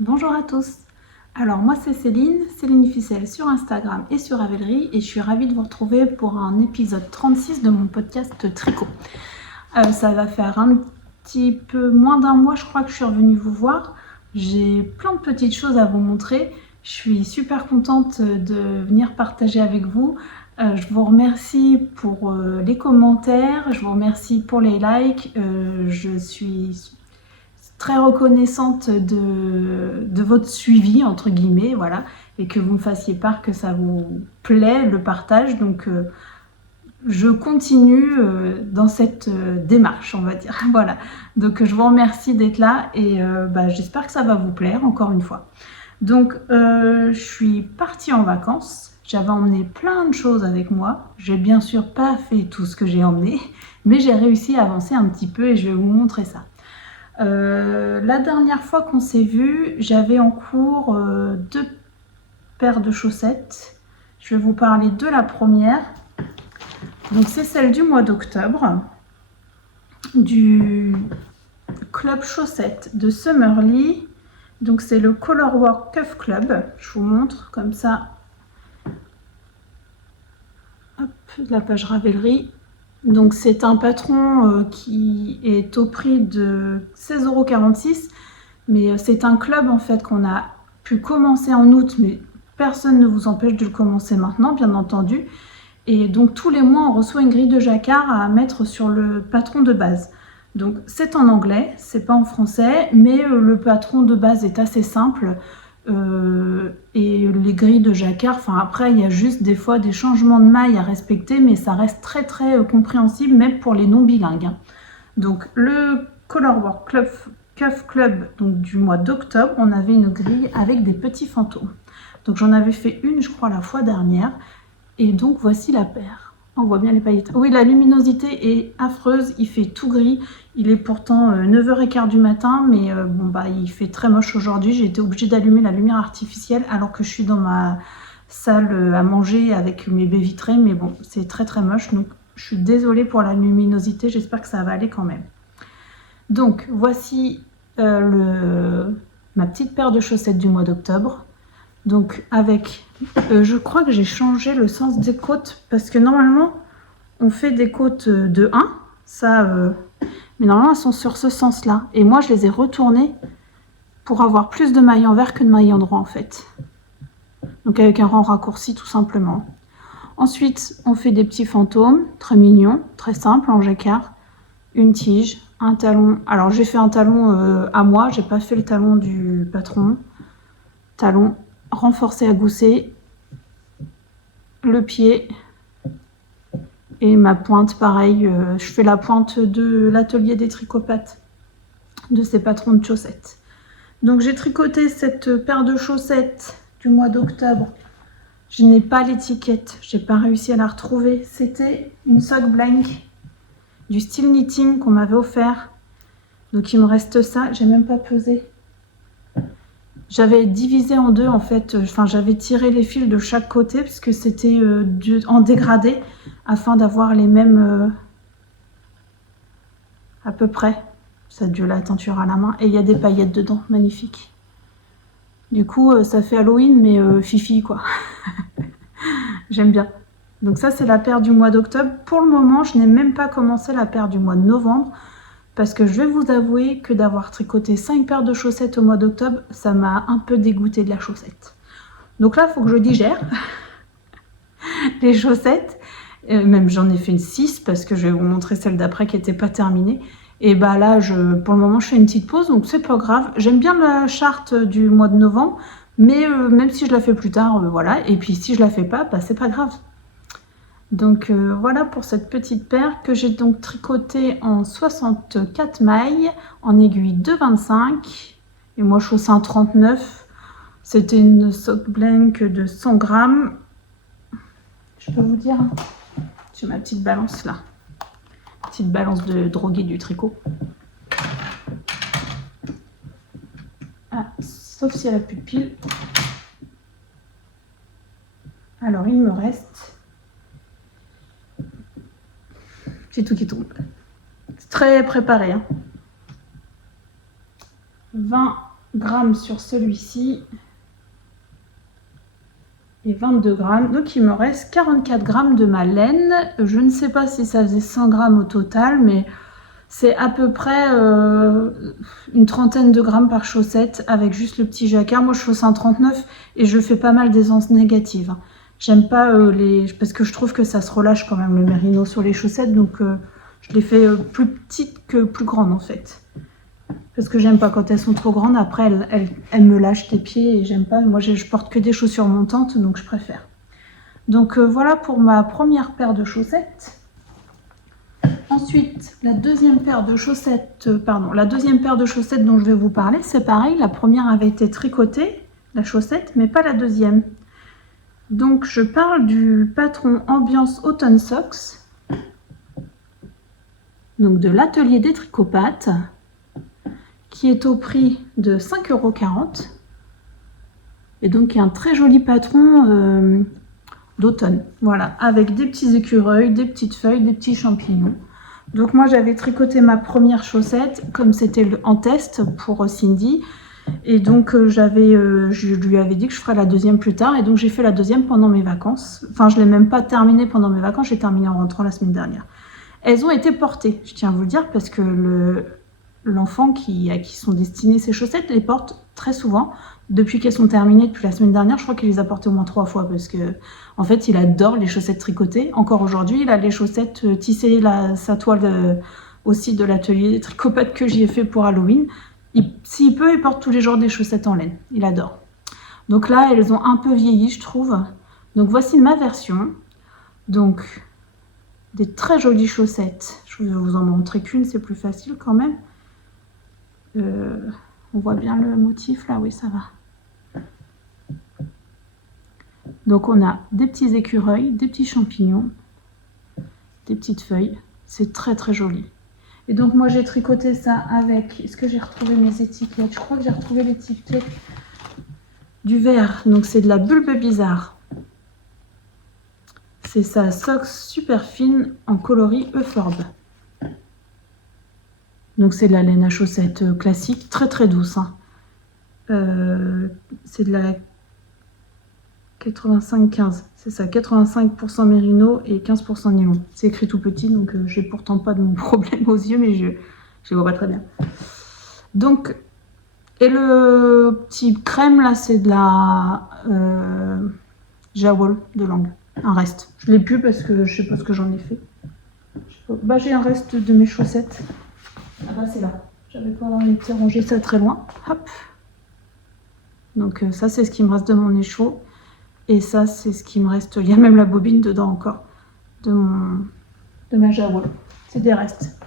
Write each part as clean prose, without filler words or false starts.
Bonjour à tous. Alors moi c'est Céline Ficelle sur Instagram et sur Ravelry et je suis ravie de vous retrouver pour un épisode 36 de mon podcast Tricot. Ça va faire un petit peu moins d'un mois je crois que je suis revenue vous voir. J'ai plein de petites choses à vous montrer. Je suis super contente de venir partager avec vous. Je vous remercie pour les commentaires, je vous remercie pour les likes. Je suis très reconnaissante de votre suivi, entre guillemets, voilà, et que vous me fassiez part que ça vous plaît, le partage. Donc, je continue dans cette démarche, on va dire. Voilà. Donc, je vous remercie d'être là et j'espère que ça va vous plaire, encore une fois. Donc, je suis partie en vacances. J'avais emmené plein de choses avec moi. J'ai bien sûr pas fait tout ce que j'ai emmené, mais j'ai réussi à avancer un petit peu et je vais vous montrer ça. La dernière fois qu'on s'est vu, j'avais en cours 2 paires de chaussettes. Je vais vous parler de la première. Donc c'est celle du mois d'octobre, du club chaussettes de Summerly. Donc c'est le Colorwork Cuff Club. Je vous montre comme ça. Hop, la page Ravelry. Donc c'est un patron qui est au prix de 16,46 €. Mais c'est un club en fait qu'on a pu commencer en août, mais personne ne vous empêche de le commencer maintenant, bien entendu. Et donc tous les mois, on reçoit une grille de jacquard à mettre sur le patron de base. Donc c'est en anglais, c'est pas en français, mais le patron de base est assez simple. Et les grilles de jacquard, enfin après il y a juste des fois des changements de mailles à respecter, mais ça reste très compréhensible, même pour les non bilingues. Donc le Colorwork Cuff Club donc, du mois d'octobre, on avait une grille avec des petits fantômes. Donc j'en avais fait une, je crois, la fois dernière. Et donc voici la paire. On voit bien les paillettes. Oui, la luminosité est affreuse, il fait tout gris. Il est pourtant 9h15 du matin, mais il fait très moche aujourd'hui. J'ai été obligée d'allumer la lumière artificielle alors que je suis dans ma salle à manger avec mes baies vitrées. Mais bon, c'est très moche, donc je suis désolée pour la luminosité. J'espère que ça va aller quand même. Donc voici ma petite paire de chaussettes du mois d'octobre. Donc avec, je crois que j'ai changé le sens des côtes parce que normalement on fait des côtes de 1, mais normalement elles sont sur ce sens-là. Et moi je les ai retournées pour avoir plus de mailles envers que de mailles endroit en fait. Donc avec un rang raccourci tout simplement. Ensuite on fait des petits fantômes, très mignons, très simples en jacquard. Une tige, un talon. Alors j'ai fait un talon à moi, j'ai pas fait le talon du patron. Talon renforcé à gousset, le pied et ma pointe pareil. Je fais la pointe de l'atelier des tricopates de ces patrons de chaussettes. Donc j'ai tricoté cette paire de chaussettes du mois d'octobre. Je n'ai pas l'étiquette, j'ai pas réussi à la retrouver. C'était une sock blank du style knitting qu'on m'avait offert. Donc il me reste ça, j'ai même pas pesé. J'avais divisé en deux en fait, j'avais tiré les fils de chaque côté parce que c'était en dégradé afin d'avoir les mêmes à peu près. Ça a dû la teinture à la main et il y a des paillettes dedans, magnifique. Du coup ça fait Halloween mais fifi quoi. J'aime bien. Donc ça c'est la paire du mois d'octobre. Pour le moment je n'ai même pas commencé la paire du mois de novembre. Parce que je vais vous avouer que d'avoir tricoté 5 paires de chaussettes au mois d'octobre, ça m'a un peu dégoûté de la chaussette. Donc là, il faut que je digère les chaussettes. Même j'en ai fait une 6 parce que je vais vous montrer celle d'après qui n'était pas terminée. Et bah là, pour le moment, je fais une petite pause, donc c'est pas grave. J'aime bien la charte du mois de novembre, mais même si je la fais plus tard, voilà. Et puis si je la fais pas, bah, c'est pas grave. Donc voilà pour cette petite paire que j'ai donc tricotée en 64 mailles en aiguille de 25 et moi je fais un 39. C'était une sock blank de 100 grammes. Je peux vous dire, j'ai ma petite balance là, petite balance de drogué du tricot. Ah, sauf si elle a plus de pile. Alors il me reste, c'est tout qui tombe. C'est très préparé. 20 grammes sur celui-ci. Et 22 grammes. Donc il me reste 44 grammes de ma laine. Je ne sais pas si ça faisait 100 grammes au total, mais c'est à peu près une trentaine de grammes par chaussette avec juste le petit jacquard. Moi je fais 139 et je fais pas mal d'aisance négative. J'aime pas parce que je trouve que ça se relâche quand même le mérino sur les chaussettes, donc je les fais plus petites que plus grandes en fait. Parce que j'aime pas quand elles sont trop grandes, après elles me lâchent les pieds et j'aime pas. Moi je porte que des chaussures montantes, donc je préfère. Donc voilà pour ma première paire de chaussettes. Ensuite, la deuxième paire de chaussettes dont je vais vous parler, c'est pareil, la première avait été tricotée, la chaussette, mais pas la deuxième. Donc je parle du patron Ambiance Autumn Socks, donc de l'atelier des tricopathes, qui est au prix de 5,40 €. Et donc il y a un très joli patron d'automne, voilà, avec des petits écureuils, des petites feuilles, des petits champignons. Donc moi j'avais tricoté ma première chaussette, comme c'était en test pour Cindy. Et donc je lui avais dit que je ferais la deuxième plus tard, et donc j'ai fait la deuxième pendant mes vacances. Enfin, je ne l'ai même pas terminée pendant mes vacances, j'ai terminé en rentrant la semaine dernière. Elles ont été portées, je tiens à vous le dire, parce que l'enfant à qui sont destinées ces chaussettes les porte très souvent. Depuis qu'elles sont terminées, depuis la semaine dernière, je crois qu'il les a portées au moins 3 fois, parce que en fait, il adore les chaussettes tricotées. Encore aujourd'hui, il a les chaussettes tissées, sa toile aussi de l'atelier des tricopathes que j'y ai fait pour Halloween. S'il peut, il porte tous les jours des chaussettes en laine. Il adore. Donc là, elles ont un peu vieilli, je trouve. Donc voici ma version. Donc, des très jolies chaussettes. Je vais vous en montrer qu'une, c'est plus facile quand même. On voit bien le motif là, oui, ça va. Donc on a des petits écureuils, des petits champignons, des petites feuilles. C'est très très joli. Et donc moi j'ai tricoté ça avec... Est-ce que j'ai retrouvé mes étiquettes? Je crois que j'ai retrouvé l'étiquette du vert. Donc c'est de la Bulbe Bizarre. C'est sa socks super fine en coloris Euphorbe. Donc c'est de la laine à chaussettes classique, très très douce. Hein. C'est de la 85-15, c'est ça, 85% mérino et 15% nylon. C'est écrit tout petit, donc j'ai pourtant pas de problème aux yeux, mais je vois pas très bien. Donc, et le petit crème là, c'est de la Jawol de Lange, un reste. Je l'ai plus parce que je sais pas ce que j'en ai fait. Bah j'ai un reste de mes chaussettes. Ah bah c'est là. J'avais pas été ranger ça très loin. Hop. Donc ça c'est ce qui me reste de mon écheveau. Et ça, c'est ce qui me reste. Il y a même la bobine dedans encore, de ma Jawol. C'est des restes.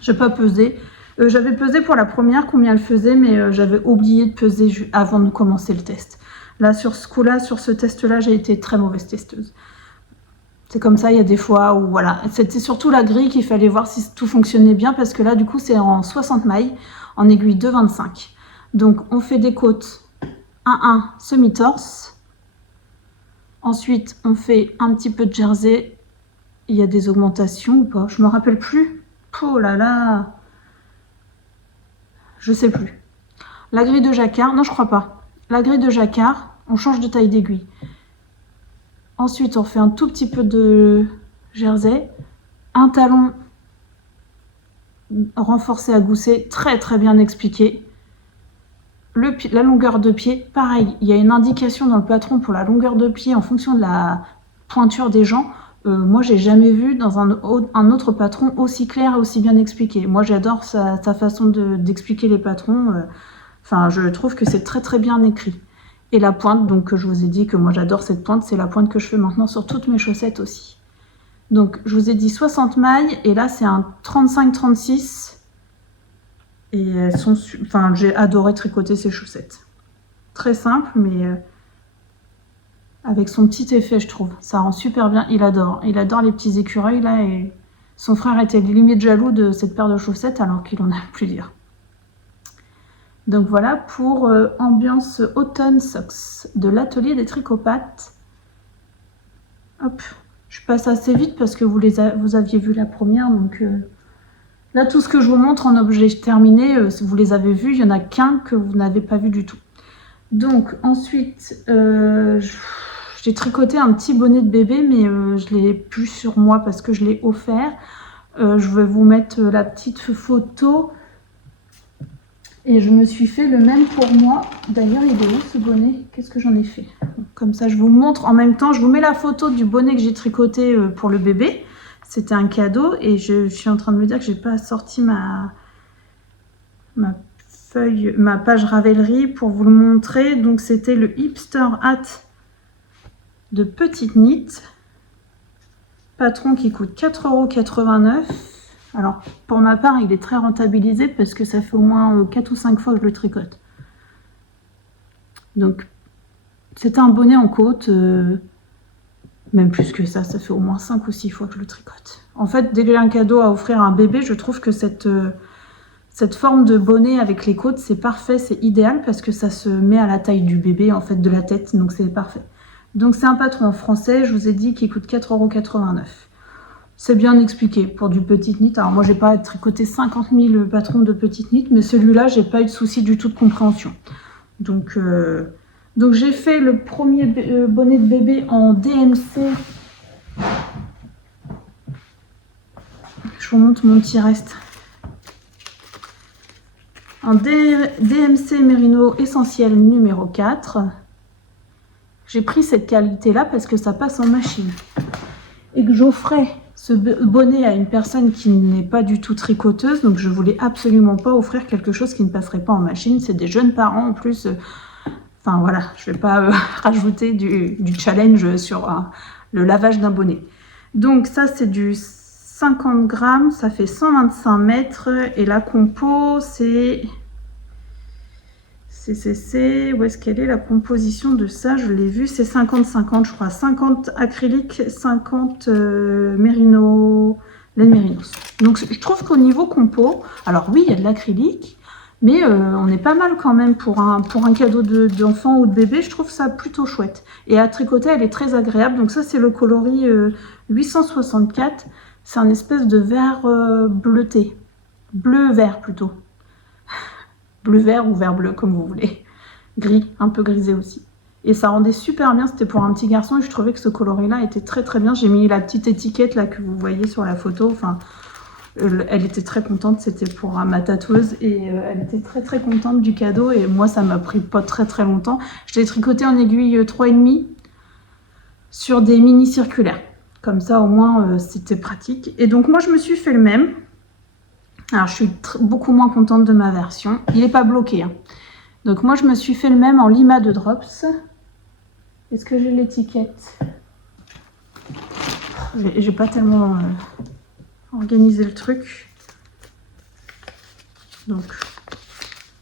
Je n'ai pas pesé. J'avais pesé pour la première combien elle faisait, mais j'avais oublié de peser avant de commencer le test. Là, sur ce coup-là, sur ce test-là, j'ai été très mauvaise testeuse. C'est comme ça, il y a des fois où, voilà. C'était surtout la grille qu'il fallait voir si tout fonctionnait bien, parce que là, du coup, c'est en 60 mailles, en aiguille 2,25. Donc, on fait des côtes 1-1 semi-torse. Ensuite, on fait un petit peu de jersey. Il y a des augmentations ou pas? Je me rappelle plus. Oh là là. Je sais plus. La grille de jacquard. Non, je crois pas. La grille de jacquard, on change de taille d'aiguille. Ensuite, on fait un tout petit peu de jersey. Un talon renforcé à gousset. Très très bien expliqué. La longueur de pied, pareil, il y a une indication dans le patron pour la longueur de pied en fonction de la pointure des jambes. Moi, j'ai jamais vu dans un autre patron aussi clair et aussi bien expliqué. Moi, j'adore sa façon d'expliquer les patrons. Enfin, je trouve que c'est très très bien écrit. Et la pointe, donc je vous ai dit que moi j'adore cette pointe, c'est la pointe que je fais maintenant sur toutes mes chaussettes aussi. Donc, je vous ai dit 60 mailles, et là, c'est un 35-36. Et elles sont... Enfin, j'ai adoré tricoter ces chaussettes. Très simple, mais avec son petit effet, je trouve. Ça rend super bien. Il adore. Il adore les petits écureuils, là. Et son frère était limite jaloux de cette paire de chaussettes, alors qu'il en a plusieurs. Donc voilà pour Ambiance Autumn Socks de l'atelier des tricopathes. Hop. Je passe assez vite parce que vous aviez vu la première, donc... Là, tout ce que je vous montre en objet terminé, vous les avez vus, il n'y en a qu'un que vous n'avez pas vu du tout. Donc ensuite, j'ai tricoté un petit bonnet de bébé, mais je ne l'ai plus sur moi parce que je l'ai offert. Je vais vous mettre la petite photo. Et je me suis fait le même pour moi. D'ailleurs, il est où ce bonnet? Qu'est-ce que j'en ai fait? Comme ça, je vous montre en même temps. Je vous mets la photo du bonnet que j'ai tricoté pour le bébé. C'était un cadeau et je suis en train de me dire que j'ai pas sorti ma page Ravelry pour vous le montrer. Donc, c'était le Hipster Hat de Petite Knit. Patron qui coûte 4,89 €. Alors, pour ma part, il est très rentabilisé parce que ça fait au moins 4 ou 5 fois que je le tricote. Donc, c'était un bonnet en côte, même plus que ça fait au moins 5 ou 6 fois que je le tricote. En fait, dès que j'ai un cadeau à offrir à un bébé, je trouve que cette forme de bonnet avec les côtes, c'est parfait, c'est idéal parce que ça se met à la taille du bébé, en fait, de la tête, donc c'est parfait. Donc, c'est un patron en français, je vous ai dit, qui coûte 4,89 €. C'est bien expliqué pour du Petite Knit. Alors moi, j'ai pas tricoté 50 000 patrons de Petite Knit, mais celui-là, j'ai pas eu de souci du tout de compréhension. Donc j'ai fait le premier bonnet de bébé en DMC. Je vous montre mon petit reste. En DMC Merino Essentiel numéro 4. J'ai pris cette qualité-là parce que ça passe en machine. Et que j'offrais ce bonnet à une personne qui n'est pas du tout tricoteuse, donc je voulais absolument pas offrir quelque chose qui ne passerait pas en machine. C'est des jeunes parents en plus. Enfin voilà, je vais pas rajouter du challenge sur le lavage d'un bonnet. Donc ça c'est du 50 grammes, ça fait 125 mètres et la compo c'est... Où est-ce qu'elle est la composition de ça? Je l'ai vu, c'est 50-50 je crois. 50 acrylique, 50 mérino, laine mérinos. Donc je trouve qu'au niveau compo, alors oui, il y a de l'acrylique, mais on est pas mal quand même pour un cadeau d'enfant ou de bébé. Je trouve ça plutôt chouette. Et à tricoter, elle est très agréable. Donc ça, c'est le coloris 864. C'est un espèce de vert bleuté. Bleu-vert plutôt. Bleu-vert ou vert-bleu, comme vous voulez. Gris, un peu grisé aussi. Et ça rendait super bien, c'était pour un petit garçon et je trouvais que ce coloris-là était très très bien. J'ai mis la petite étiquette là que vous voyez sur la photo. Enfin, elle était très contente, c'était pour ma tatoueuse et elle était très très contente du cadeau. Et moi, ça m'a pris pas très très longtemps. Je l'ai tricoté en aiguille 3,5 sur des mini circulaires. Comme ça, au moins, c'était pratique. Et donc, moi, je me suis fait le même. Alors, je suis beaucoup moins contente de ma version. Il n'est pas bloqué. Hein. Donc, moi, je me suis fait le même en Lima de Drops. Est-ce que j'ai l'étiquette? J'ai pas tellement organisé le truc. Donc,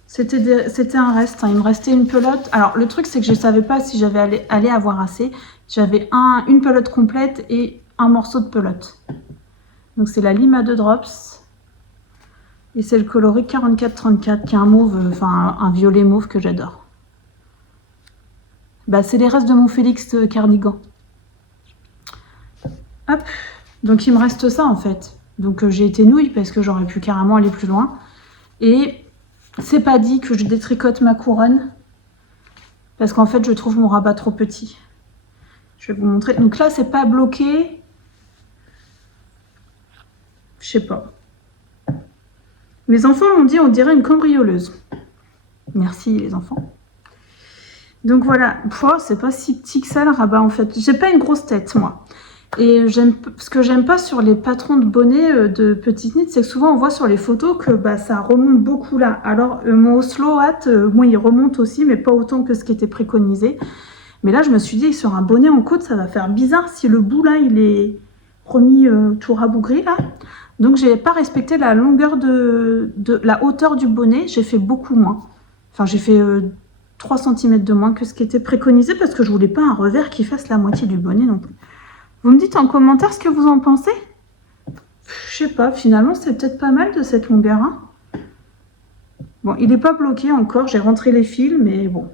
c'était un reste. Hein. Il me restait une pelote. Alors, le truc, c'est que je ne savais pas si j'allais avoir assez. J'avais une pelote complète et un morceau de pelote. Donc, c'est la Lima de Drops. Et c'est le coloris 44-34 qui est un mauve, enfin un violet mauve que j'adore. Bah, c'est les restes de mon Félix cardigan. Hop, donc il me reste ça en fait. Donc j'ai été nouille parce que j'aurais pu carrément aller plus loin. Et c'est pas dit que je détricote ma couronne. Parce qu'en fait je trouve mon rabat trop petit. Je vais vous montrer. Donc là c'est pas bloqué. Je sais pas. Mes enfants m'ont dit on dirait une cambrioleuse. Merci les enfants. Donc voilà, c'est pas si petit que ça le rabat en fait. J'ai pas une grosse tête moi. Et ce que j'aime pas sur les patrons de bonnets de Petite Knit, c'est que souvent on voit sur les photos que ça remonte beaucoup là. Alors mon Oslo Hat, moi il remonte aussi, mais pas autant que ce qui était préconisé. Mais là je me suis dit sur un bonnet en côte ça va faire bizarre si le bout là il est remis tout rabougri là. Donc j'ai pas respecté la longueur de la hauteur du bonnet, j'ai fait beaucoup moins. Enfin j'ai fait 3 cm de moins que ce qui était préconisé parce que je voulais pas un revers qui fasse la moitié du bonnet non plus. Vous me dites en commentaire ce que vous en pensez? Je sais pas, finalement c'est peut-être pas mal de cette longueur. Hein. Bon, il n'est pas bloqué encore, j'ai rentré les fils, mais bon.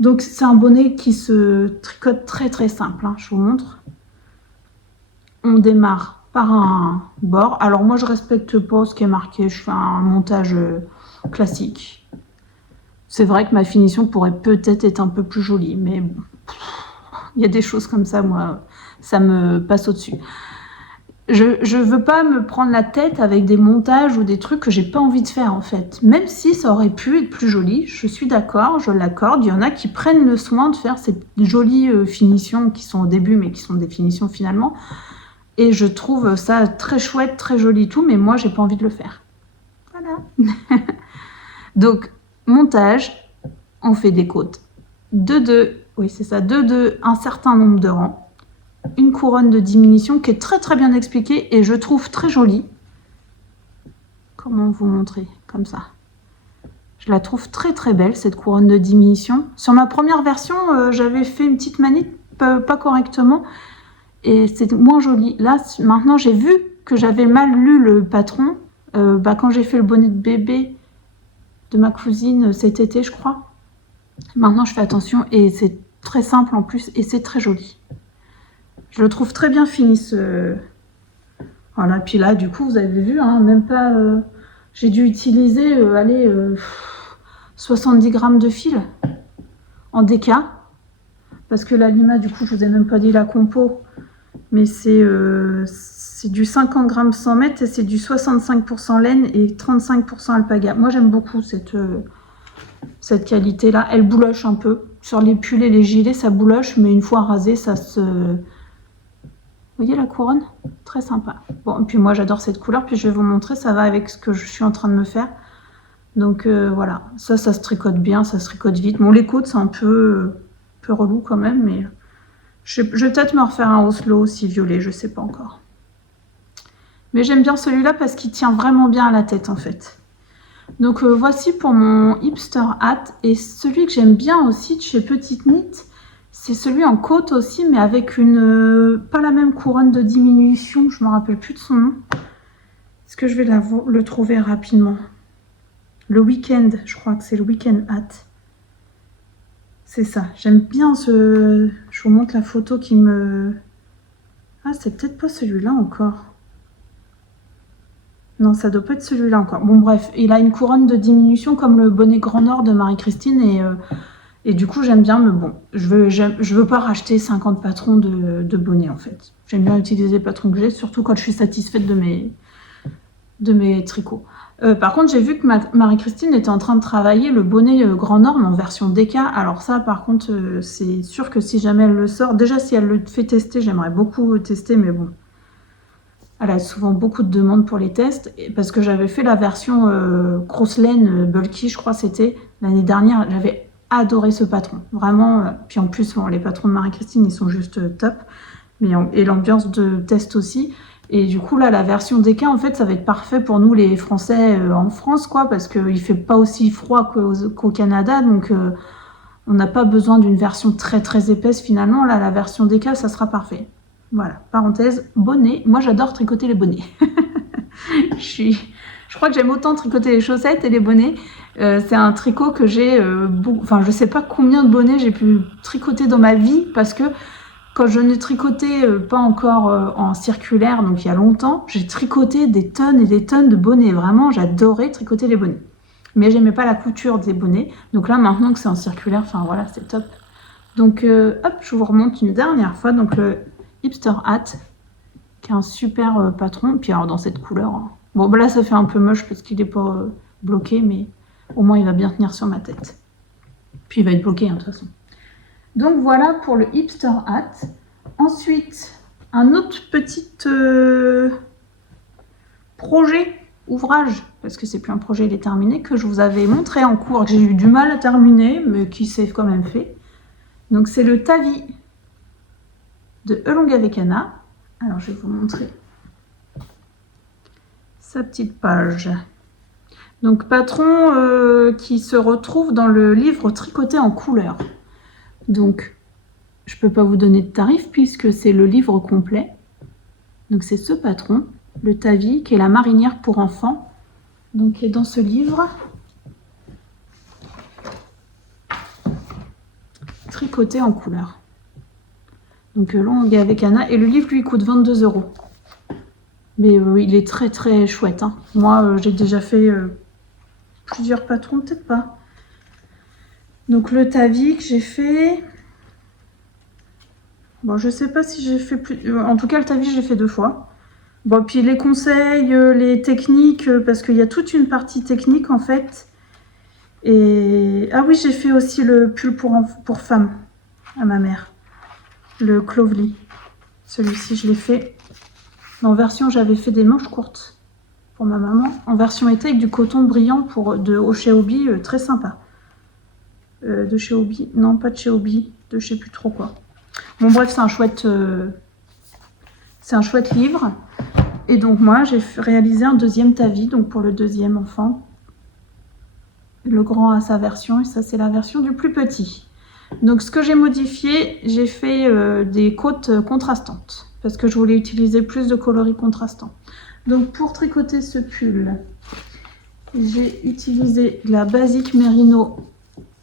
Donc c'est un bonnet qui se tricote très très simple, hein, je vous montre. On démarre par un bord. Alors moi je respecte pas ce qui est marqué, je fais un montage classique. C'est vrai que ma finition pourrait peut-être être un peu plus jolie, mais bon, il y a des choses comme ça, moi, ça me passe au-dessus. Je veux pas me prendre la tête avec des montages ou des trucs que j'ai pas envie de faire en fait. Même si ça aurait pu être plus joli, je suis d'accord, je l'accorde. Il y en a qui prennent le soin de faire ces jolies finitions qui sont au début mais qui sont des finitions finalement. Et je trouve ça très chouette, très joli tout, mais moi j'ai pas envie de le faire. Voilà. Donc, montage, on fait des côtes. 2-2, oui c'est ça, 2-2, un certain nombre de rangs. Une couronne de diminution qui est très très bien expliquée et je trouve très jolie. Comment vous montrer? Comme ça. Je la trouve très très belle cette couronne de diminution. Sur ma première version, j'avais fait une petite manip pas correctement et c'est moins joli. Là, maintenant j'ai vu que j'avais mal lu le patron. Quand j'ai fait le bonnet de bébé de ma cousine cet été, je crois. Maintenant, je fais attention et c'est très simple en plus et c'est très joli. Je le trouve très bien fini ce... Voilà, puis là, du coup, vous avez vu, hein, même pas... J'ai dû utiliser, 70 grammes de fil en DK. Parce que l'Alima, du coup, je vous ai même pas dit la compo. Mais c'est du 50 grammes 100 mètres et c'est du 65% laine et 35% alpaga. Moi, j'aime beaucoup cette qualité-là. Elle bouloche un peu. Sur les pulls et les gilets, ça bouloche, mais une fois rasé, ça se... Vous voyez la couronne? Très sympa. Bon, et puis moi j'adore cette couleur, puis je vais vous montrer, ça va avec ce que je suis en train de me faire. Donc voilà, ça se tricote bien, ça se tricote vite. Bon, les côtes c'est un peu relou quand même, mais je vais peut-être me refaire un Oslo aussi violet, je sais pas encore. Mais j'aime bien celui-là parce qu'il tient vraiment bien à la tête en fait. Donc voici pour mon hipster hat, et celui que j'aime bien aussi de chez Petite Knit, c'est celui en côte aussi, mais avec pas la même couronne de diminution. Je ne me rappelle plus de son nom. Est-ce que je vais le trouver rapidement? Le week-end, je crois que c'est le week-end hat. C'est ça. J'aime bien ce... Je vous montre la photo qui me... Ah, c'est peut-être pas celui-là encore. Non, ça doit pas être celui-là encore. Bon, bref, il a une couronne de diminution comme le bonnet Grand Nord de Marie-Christine et du coup, j'aime bien, mais bon, je veux pas racheter 50 patrons de bonnets, en fait. J'aime bien utiliser les patrons que j'ai, surtout quand je suis satisfaite de mes tricots. Par contre, j'ai vu que Marie-Christine était en train de travailler le bonnet Grand Norme en version DK. Alors ça, par contre, c'est sûr que si jamais elle le sort... Déjà, si elle le fait tester, j'aimerais beaucoup tester, mais bon. Elle a souvent beaucoup de demandes pour les tests, parce que j'avais fait la version grosse laine bulky, je crois c'était l'année dernière. J'avais adoré ce patron, vraiment. Puis en plus, bon, les patrons de Marie-Christine, ils sont juste top. Et l'ambiance de test aussi. Et du coup, là, la version DK, en fait, ça va être parfait pour nous, les Français en France, quoi, parce qu'il fait pas aussi froid qu'au Canada, donc on n'a pas besoin d'une version très très épaisse finalement. Là, la version DK, ça sera parfait. Voilà, parenthèse, bonnet. Moi, j'adore tricoter les bonnets. Je crois que j'aime autant tricoter les chaussettes et les bonnets. C'est un tricot que j'ai... Enfin, je sais pas combien de bonnets j'ai pu tricoter dans ma vie, parce que quand je ne tricotais pas encore en circulaire, donc il y a longtemps, j'ai tricoté des tonnes et des tonnes de bonnets. Vraiment, j'adorais tricoter les bonnets. Mais j'aimais pas la couture des bonnets. Donc là, maintenant que c'est en circulaire, enfin voilà, c'est top. Donc, hop, je vous remonte une dernière fois. Donc, le hipster hat, qui est un super patron. Puis alors, dans cette couleur... Hein. Bon, bah là, ça fait un peu moche parce qu'il n'est pas bloqué, mais au moins, il va bien tenir sur ma tête. Puis, il va être bloqué, hein, de toute façon. Donc, voilà pour le hipster hat. Ensuite, un autre petit projet, ouvrage, parce que c'est plus un projet, il est terminé, que je vous avais montré en cours, que j'ai eu du mal à terminer, mais qui s'est quand même fait. Donc, c'est le Tavi de Elongavekana. Alors, je vais vous montrer sa petite page. Donc, patron qui se retrouve dans le livre Tricoté en couleur. Donc, je ne peux pas vous donner de tarif puisque c'est le livre complet. Donc, c'est ce patron, le Tavi, qui est la marinière pour enfants. Donc, qui est dans ce livre. Tricoté en couleur. Donc, Elongavekana. Et le livre lui coûte 22 €. Mais il est très très chouette. Hein. Moi, j'ai déjà fait plusieurs patrons, peut-être pas. Donc le tavis que j'ai fait... Bon, je sais pas si j'ai fait plus... En tout cas, le tavis, j'ai fait 2 fois. Bon, puis les conseils, les techniques, parce qu'il y a toute une partie technique, en fait. Et... Ah oui, j'ai fait aussi le pull pour femme, à ma mère. Le Clovely. Celui-ci, je l'ai fait. En version, j'avais fait des manches courtes pour ma maman. En version été, avec du coton brillant chez Hobby, très sympa. De chez Hobby. Non, pas de chez Hobby. De je sais plus trop quoi. Bon, bref, c'est un chouette livre. Et donc, moi, j'ai réalisé un deuxième tavis, donc pour le deuxième enfant. Le grand a sa version, et ça, c'est la version du plus petit. Donc, ce que j'ai modifié, j'ai fait des côtes contrastantes, parce que je voulais utiliser plus de coloris contrastants. Donc, pour tricoter ce pull, j'ai utilisé la Basic Merino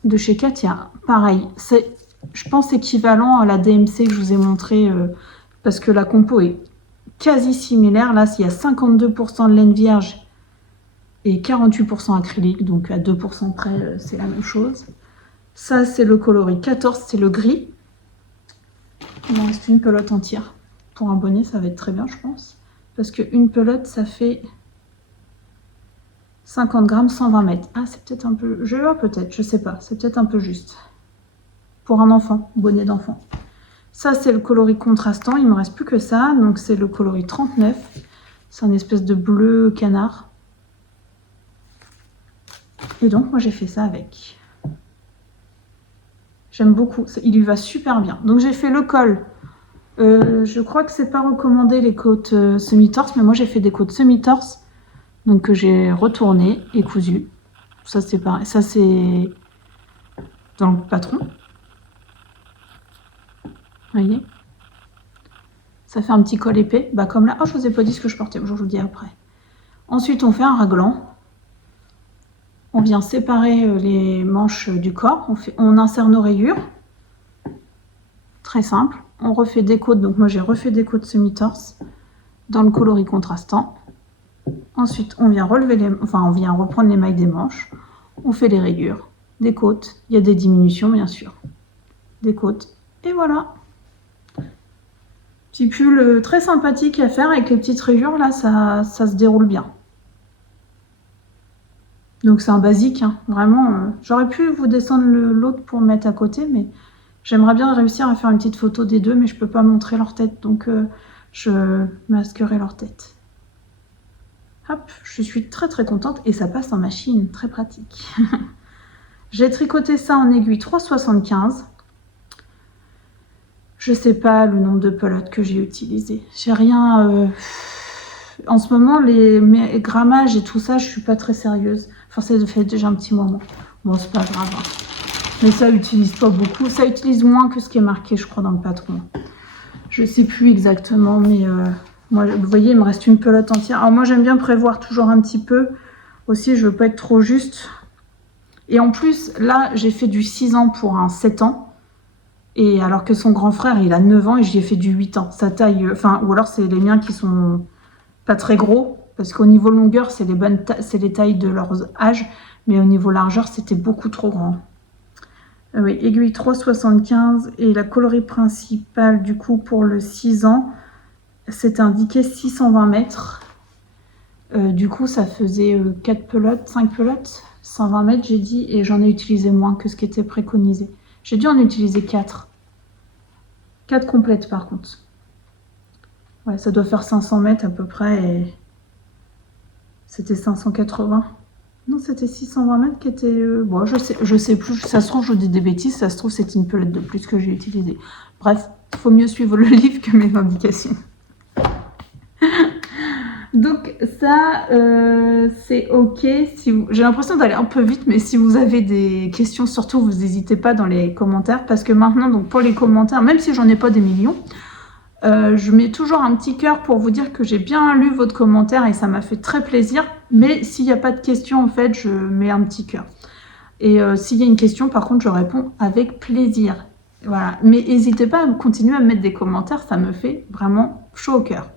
de chez Katia. Pareil, c'est, je pense, équivalent à la DMC que je vous ai montré, parce que la compo est quasi similaire. Là, il y a 52% de laine vierge et 48% acrylique, donc à 2% près, c'est la même chose. Ça, c'est le coloris 14, c'est le gris. Il m'en reste une pelote entière. Pour un bonnet, ça va être très bien, je pense. Parce qu'une pelote, ça fait 50 grammes, 120 mètres. Ah, c'est peut-être un peu... peut-être, je sais pas. C'est peut-être un peu juste. Pour un enfant, bonnet d'enfant. Ça, c'est le coloris contrastant. Il ne me reste plus que ça. Donc, c'est le coloris 39. C'est un espèce de bleu canard. Et donc, moi, j'ai fait ça avec. J'aime beaucoup. Il lui va super bien. Donc, j'ai fait le col. Je crois que c'est pas recommandé les côtes semi-torse, mais moi, j'ai fait des côtes semi-torse. Donc, que j'ai retourné et cousu. Ça, c'est pareil. Ça, c'est dans le patron. Vous voyez? Ça fait un petit col épais. Bah, comme là. Oh, je vous ai pas dit ce que je portais. Je vous le dis après. Ensuite, on fait un raglan. On vient séparer les manches du corps. On insère nos rayures. Très simple. On refait des côtes. Donc, moi, j'ai refait des côtes semi-torse dans le coloris contrastant. Ensuite, on vient on vient reprendre les mailles des manches. On fait les rayures, des côtes. Il y a des diminutions, bien sûr. Des côtes. Et voilà. Petit pull très sympathique à faire avec les petites rayures. Là, ça se déroule bien. Donc, c'est un basique. Hein. Vraiment, j'aurais pu vous descendre l'autre pour mettre à côté, mais j'aimerais bien réussir à faire une petite photo des deux, mais je ne peux pas montrer leur tête. Donc, je masquerai leur tête. Hop, je suis très très contente et ça passe en machine, très pratique. J'ai tricoté ça en aiguille 3,75. Je sais pas le nombre de pelotes que j'ai utilisé. J'ai rien... En ce moment, mes grammages et tout ça, je suis pas très sérieuse. Enfin, ça fait déjà un petit moment. Bon, c'est pas grave. Hein. Mais ça utilise pas beaucoup. Ça utilise moins que ce qui est marqué, je crois, dans le patron. Je sais plus exactement, mais... Moi, vous voyez, il me reste une pelote entière. Alors moi, j'aime bien prévoir toujours un petit peu. Aussi, je veux pas être trop juste. Et en plus, là, j'ai fait du 6 ans pour un 7 ans. Et alors que son grand frère, il a 9 ans et j'y ai fait du 8 ans. Sa taille, ou alors c'est les miens qui sont pas très gros. Parce qu'au niveau longueur, c'est les tailles de leur âge. Mais au niveau largeur, c'était beaucoup trop grand. Oui, aiguille 3,75. Et la coloris principale, du coup, pour le 6 ans... C'est indiqué 620 mètres. Du coup, ça faisait 4 pelotes, 5 pelotes, 120 mètres, j'ai dit, et j'en ai utilisé moins que ce qui était préconisé. J'ai dû en utiliser 4. 4 complètes, par contre. Ouais, ça doit faire 500 mètres à peu près, et c'était 580. Non, c'était 620 mètres qui était... Bon, je sais plus, ça se trouve, je dis des bêtises, ça se trouve, c'est une pelette de plus que j'ai utilisée. Bref, il faut mieux suivre le livre que mes indications. Donc ça, c'est ok. J'ai l'impression d'aller un peu vite, mais si vous avez des questions, surtout, vous n'hésitez pas dans les commentaires. Parce que maintenant, donc pour les commentaires, même si j'en ai pas des millions, je mets toujours un petit cœur pour vous dire que j'ai bien lu votre commentaire et ça m'a fait très plaisir. Mais s'il n'y a pas de questions, en fait, je mets un petit cœur. Et s'il y a une question, par contre, je réponds avec plaisir. Voilà. Mais n'hésitez pas à continuer à mettre des commentaires, ça me fait vraiment chaud au cœur.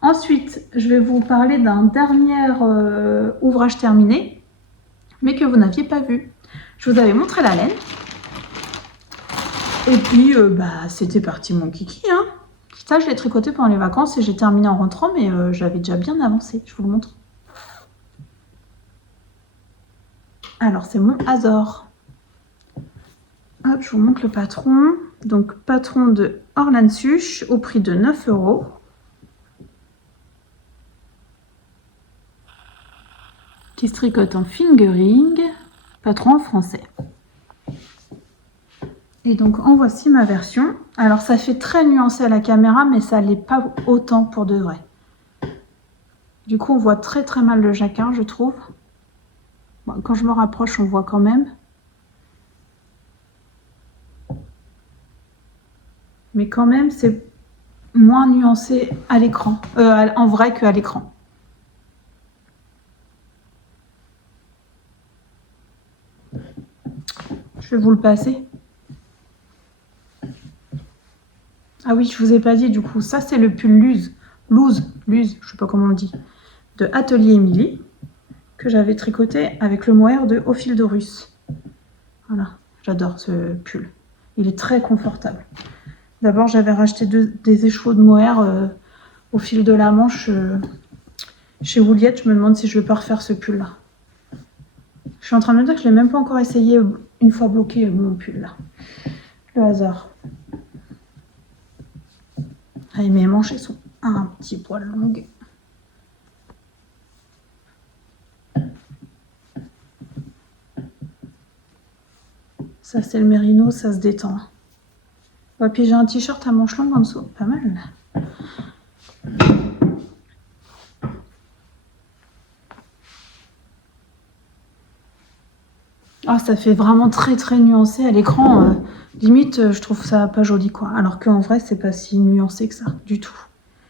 Ensuite, je vais vous parler d'un dernier ouvrage terminé, mais que vous n'aviez pas vu. Je vous avais montré la laine. Et puis, c'était parti mon kiki. Hein. Ça, je l'ai tricoté pendant les vacances et j'ai terminé en rentrant, mais j'avais déjà bien avancé. Je vous le montre. Alors, c'est mon Azor. Hop, je vous montre le patron. Donc, patron de Orlan Such au prix de 9 €. Qui se tricote en fingering. Patron en français. Et donc, en voici ma version. Alors, ça fait très nuancé à la caméra, mais ça l'est pas autant pour de vrai. Du coup, on voit très très mal le jacquard, je trouve. Bon, quand je me rapproche, on voit quand même. Mais quand même, c'est moins nuancé à l'écran, en vrai qu'à l'écran. Je vais vous le passer. Ah oui, je vous ai pas dit du coup, ça c'est le pull Luz, je sais pas comment on le dit, de Atelier Émilie, que j'avais tricoté avec le mohair de Au fil de Russe. Voilà, j'adore ce pull. Il est très confortable. D'abord, j'avais racheté des écheveaux de mohair au fil de la Manche chez Wouliette. Je me demande si je vais pas refaire ce pull là. Je suis en train de me dire que je l'ai même pas encore essayé une fois bloqué mon pull là. Le hasard. Ah, mes manches elles sont un petit poil longues. Ça c'est le mérino, ça se détend. Ouais, puis j'ai un t-shirt à manches longues en dessous, pas mal. Ah, ça fait vraiment très très nuancé à l'écran. Limite, je trouve ça pas joli quoi. Alors qu'en vrai, c'est pas si nuancé que ça, du tout.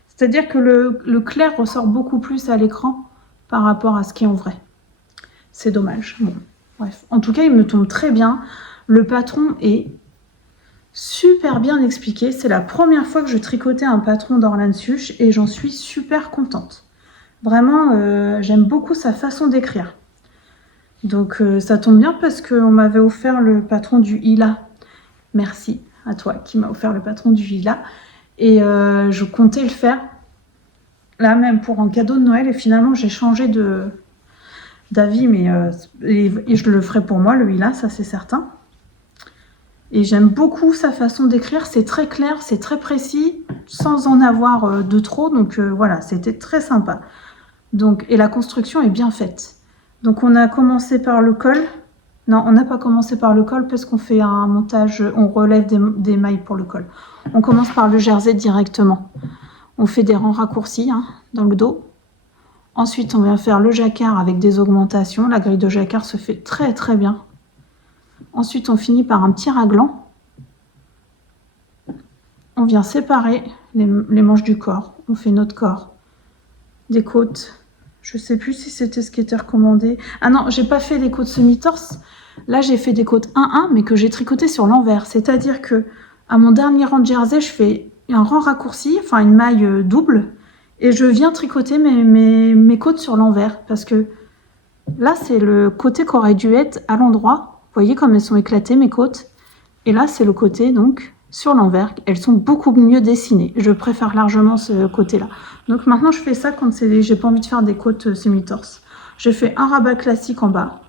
C'est-à-dire que le clair ressort beaucoup plus à l'écran par rapport à ce qui est en vrai. C'est dommage. Bon, bref. En tout cas, il me tombe très bien. Le patron est super bien expliqué. C'est la première fois que je tricotais un patron d'Orlan Such et j'en suis super contente. Vraiment, j'aime beaucoup sa façon d'écrire. Donc ça tombe bien parce qu'on m'avait offert le patron du Hila. Merci à toi qui m'a offert le patron du Hila. Et je comptais le faire là même pour un cadeau de Noël. Et finalement j'ai changé d'avis, mais et je le ferai pour moi, le Hila, ça c'est certain. Et j'aime beaucoup sa façon d'écrire. C'est très clair, c'est très précis, sans en avoir de trop. Donc voilà, c'était très sympa. Donc, et la construction est bien faite. Donc on a commencé par le col. Non, on n'a pas commencé par le col parce qu'on fait un montage, on relève des mailles pour le col. On commence par le jersey directement. On fait des rangs raccourcis dans le dos. Ensuite, on vient faire le jacquard avec des augmentations. La grille de jacquard se fait très très bien. Ensuite, on finit par un petit raglan. On vient séparer les manches du corps. On fait notre corps. Des côtes. Je sais plus si c'était ce qui était recommandé. Ah non, j'ai pas fait les côtes semi-torse. Là, j'ai fait des côtes 1-1, mais que j'ai tricoté sur l'envers. C'est-à-dire que à mon dernier rang de jersey, je fais un rang raccourci, enfin une maille double, et je viens tricoter mes côtes sur l'envers. Parce que là, c'est le côté qui aurait dû être à l'endroit. Vous voyez comme elles sont éclatées, mes côtes. Et là, c'est le côté, donc, sur l'envers. Elles sont beaucoup mieux dessinées. Je préfère largement ce côté-là. Donc maintenant, je fais ça quand j'ai pas envie de faire des côtes semi-torse. J'ai fait un rabat classique en bas.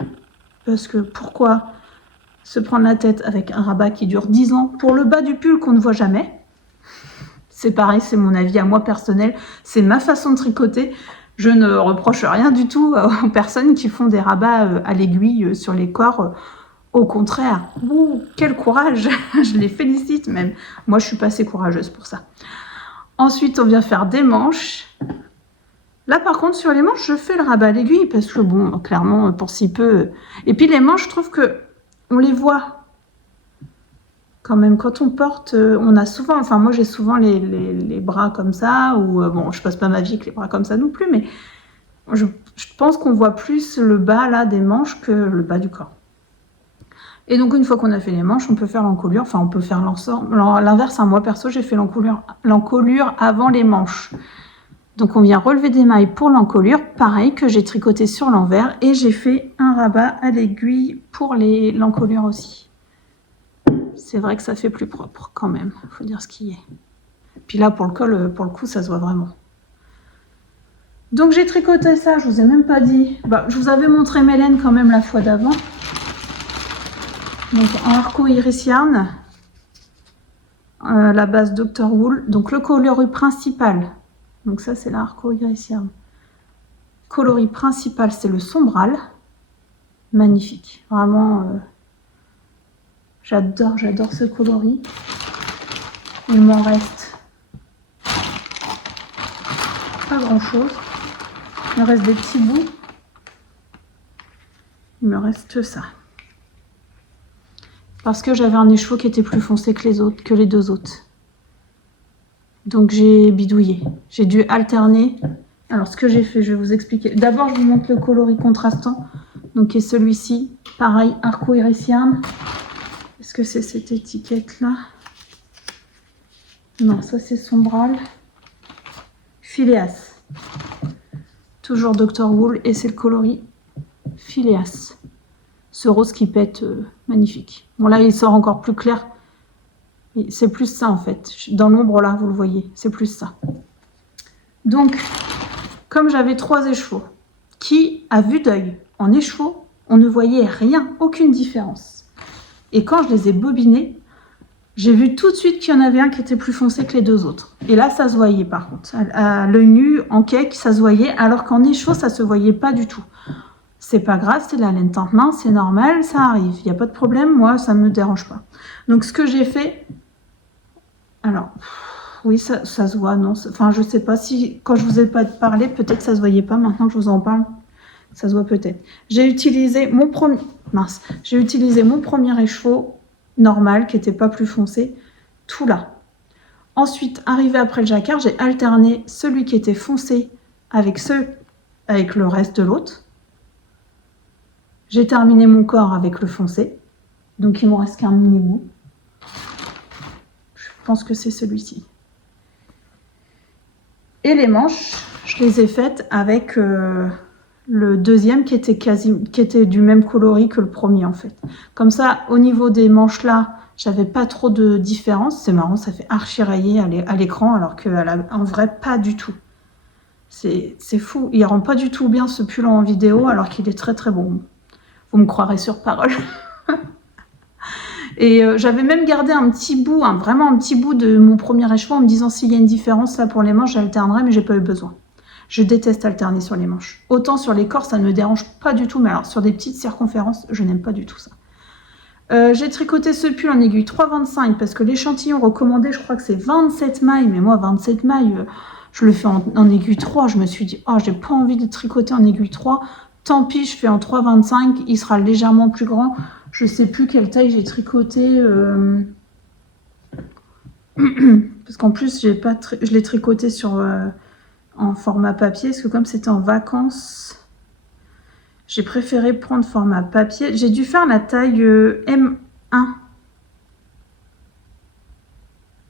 Parce que pourquoi se prendre la tête avec un rabat qui dure 10 ans pour le bas du pull qu'on ne voit jamais? C'est pareil, c'est mon avis à moi personnel. C'est ma façon de tricoter. Je ne reproche rien du tout aux personnes qui font des rabats à l'aiguille sur les corps. Au contraire, quel courage. Je les félicite même. Moi, je suis pas assez courageuse pour ça. Ensuite, on vient faire des manches. Là, par contre, sur les manches, je fais le rabat à l'aiguille parce que, bon, clairement, pour si peu... Et puis, les manches, je trouve que on les voit quand même. Quand on porte, on a souvent... Enfin, moi, j'ai souvent les bras comme ça. Ou, bon, je passe pas ma vie avec les bras comme ça non plus, mais je pense qu'on voit plus le bas, là, des manches que le bas du corps. Et donc, une fois qu'on a fait les manches, on peut faire l'encolure. Enfin, on peut faire l'ensemble. L'inverse, moi, perso, j'ai fait l'encolure avant les manches. Donc on vient relever des mailles pour l'encolure, pareil que j'ai tricoté sur l'envers et j'ai fait un rabat à l'aiguille pour l'encolure aussi. C'est vrai que ça fait plus propre quand même, il faut dire ce qui est. Puis là pour le col, pour le coup, ça se voit vraiment. Donc j'ai tricoté ça, je vous ai même pas dit. Je vous avais montré mes laines quand même la fois d'avant. Donc en arco-iris yarn, la base Dr. Wool. Donc le coloris principal, donc ça c'est l'arco-iris yarn. Coloris principal, c'est le sombral. Magnifique, vraiment, j'adore ce coloris. Il m'en reste pas grand chose. Il me reste des petits bouts. Il me reste ça. Parce que j'avais un écheveau qui était plus foncé que les deux autres. Donc j'ai bidouillé. J'ai dû alterner. Alors ce que j'ai fait, je vais vous expliquer. D'abord, je vous montre le coloris contrastant. Donc qui est celui-ci. Pareil, arco-iris yarn. Est-ce que c'est cette étiquette-là? Non, ça c'est sombral. Phileas. Toujours Dr. Wool et c'est le coloris Phileas. Ce rose qui pète, magnifique. Bon là il sort encore plus clair. C'est plus ça en fait. Dans l'ombre là, vous le voyez, c'est plus ça. Donc, comme j'avais 3 écheveaux, qui à vue d'œil, en écheveau, on ne voyait rien, aucune différence. Et quand je les ai bobinés, j'ai vu tout de suite qu'il y en avait un qui était plus foncé que les deux autres. Et là, ça se voyait par contre. À l'œil nu, en cake, ça se voyait, alors qu'en écheveau, ça se voyait pas du tout. C'est pas grave, c'est de la laine teinte main, c'est normal, ça arrive. Il n'y a pas de problème, moi, ça me dérange pas. Donc, ce que j'ai fait... Alors, oui, ça se voit, non? Enfin, je sais pas si... Quand je vous ai pas parlé, peut-être ça se voyait pas. Maintenant que je vous en parle, ça se voit peut-être. J'ai utilisé mon premier... Mince. J'ai utilisé mon premier écheveau normal, qui n'était pas plus foncé, tout là. Ensuite, arrivé après le jacquard, j'ai alterné celui qui était foncé avec le reste de l'autre. J'ai terminé mon corps avec le foncé. Donc, il ne me reste qu'un mini bout. Je pense que c'est celui-ci. Et les manches, je les ai faites avec le deuxième qui était du même coloris que le premier en fait. Comme ça, au niveau des manches là, j'avais pas trop de différence. C'est marrant, ça fait archi rayé à l'écran alors qu'en vrai, pas du tout. C'est fou. Il rend pas du tout bien ce pull en vidéo alors qu'il est très très bon. Vous me croirez sur parole. Et j'avais même gardé un petit bout, vraiment un petit bout de mon premier écheveau en me disant s'il y a une différence là pour les manches, j'alternerai, mais j'ai pas eu besoin. Je déteste alterner sur les manches. Autant sur les corps, ça ne me dérange pas du tout, mais alors sur des petites circonférences, je n'aime pas du tout ça. J'ai tricoté ce pull en aiguille 3,25 parce que l'échantillon recommandé, je crois que c'est 27 mailles, mais moi 27 mailles, je le fais en aiguille 3. Je me suis dit, oh, j'ai pas envie de tricoter en aiguille 3. Tant pis, je fais en 3,25, il sera légèrement plus grand. Je sais plus quelle taille j'ai tricoté. Parce qu'en plus, je l'ai tricoté en format papier. Parce que comme c'était en vacances, j'ai préféré prendre format papier. J'ai dû faire la taille M1.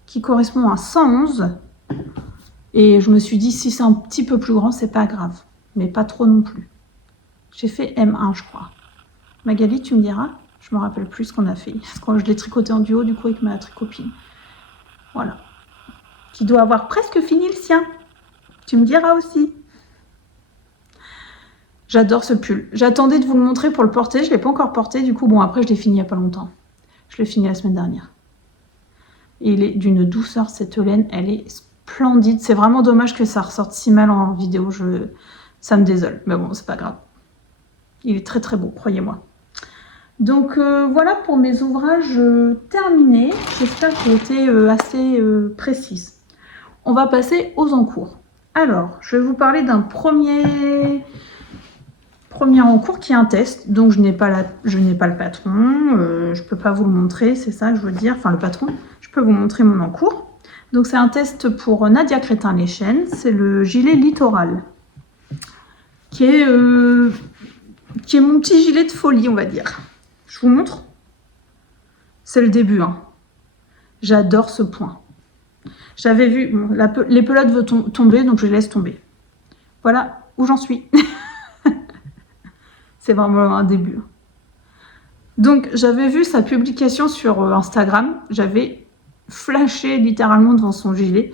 Qui correspond à 111. Et je me suis dit, si c'est un petit peu plus grand, c'est pas grave. Mais pas trop non plus. J'ai fait M1, je crois. Magali, tu me diras? Je me rappelle plus ce qu'on a fait. Parce que je l'ai tricoté en duo, du coup, avec ma tricopine. Voilà. Qui doit avoir presque fini le sien. Tu me diras aussi. J'adore ce pull. J'attendais de vous le montrer pour le porter. Je ne l'ai pas encore porté. Du coup, bon, après, je l'ai fini il n'y a pas longtemps. Je l'ai fini la semaine dernière. Et il est d'une douceur, cette laine. Elle est splendide. C'est vraiment dommage que ça ressorte si mal en vidéo. Ça me désole. Mais bon, c'est pas grave. Il est très très beau, croyez-moi. Donc voilà pour mes ouvrages terminés. J'espère que j'ai été assez précise. On va passer aux encours. Alors, je vais vous parler d'un premier encours qui est un test. Donc je n'ai pas le patron, je ne peux pas vous le montrer, c'est ça que je veux dire. Enfin le patron, je peux vous montrer mon encours. Donc c'est un test pour Nadia Crétin-Leschen. C'est le gilet littoral. Qui est mon petit gilet de folie, on va dire. Je vous montre. C'est le début. Hein. J'adore ce point. J'avais vu, bon, les pelotes veulent tomber, donc je les laisse tomber. Voilà où j'en suis. C'est vraiment un début. Donc, j'avais vu sa publication sur Instagram. J'avais flashé littéralement devant son gilet.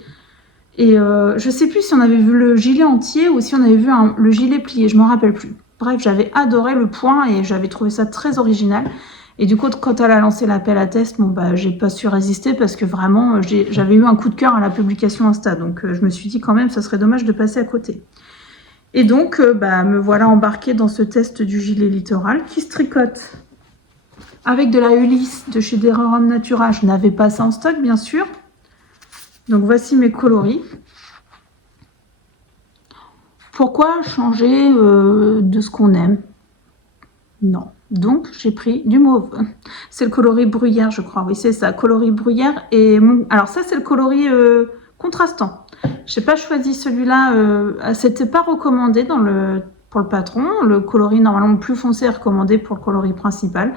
Et je sais plus si on avait vu le gilet entier ou si on avait vu le gilet plié. Je me rappelle plus. Bref, j'avais adoré le point et j'avais trouvé ça très original. Et du coup, quand elle a lancé l'appel à test, bon, bah, j'ai pas su résister parce que vraiment, j'avais eu un coup de cœur à la publication Insta. Donc, je me suis dit quand même, ça serait dommage de passer à côté. Et donc, me voilà embarquée dans ce test du gilet littoral qui se tricote avec de la Ulysse de chez Dererum Natura. Je n'avais pas ça en stock, bien sûr. Donc, voici mes coloris. Pourquoi changer de ce qu'on aime? Non. Donc, j'ai pris du mauve. C'est le coloris bruyère, je crois. Oui, c'est ça, coloris bruyère. Et alors, ça, c'est le coloris contrastant. Je n'ai pas choisi celui-là. C'était pas recommandé pour le patron. Le coloris, normalement, le plus foncé est recommandé pour le coloris principal.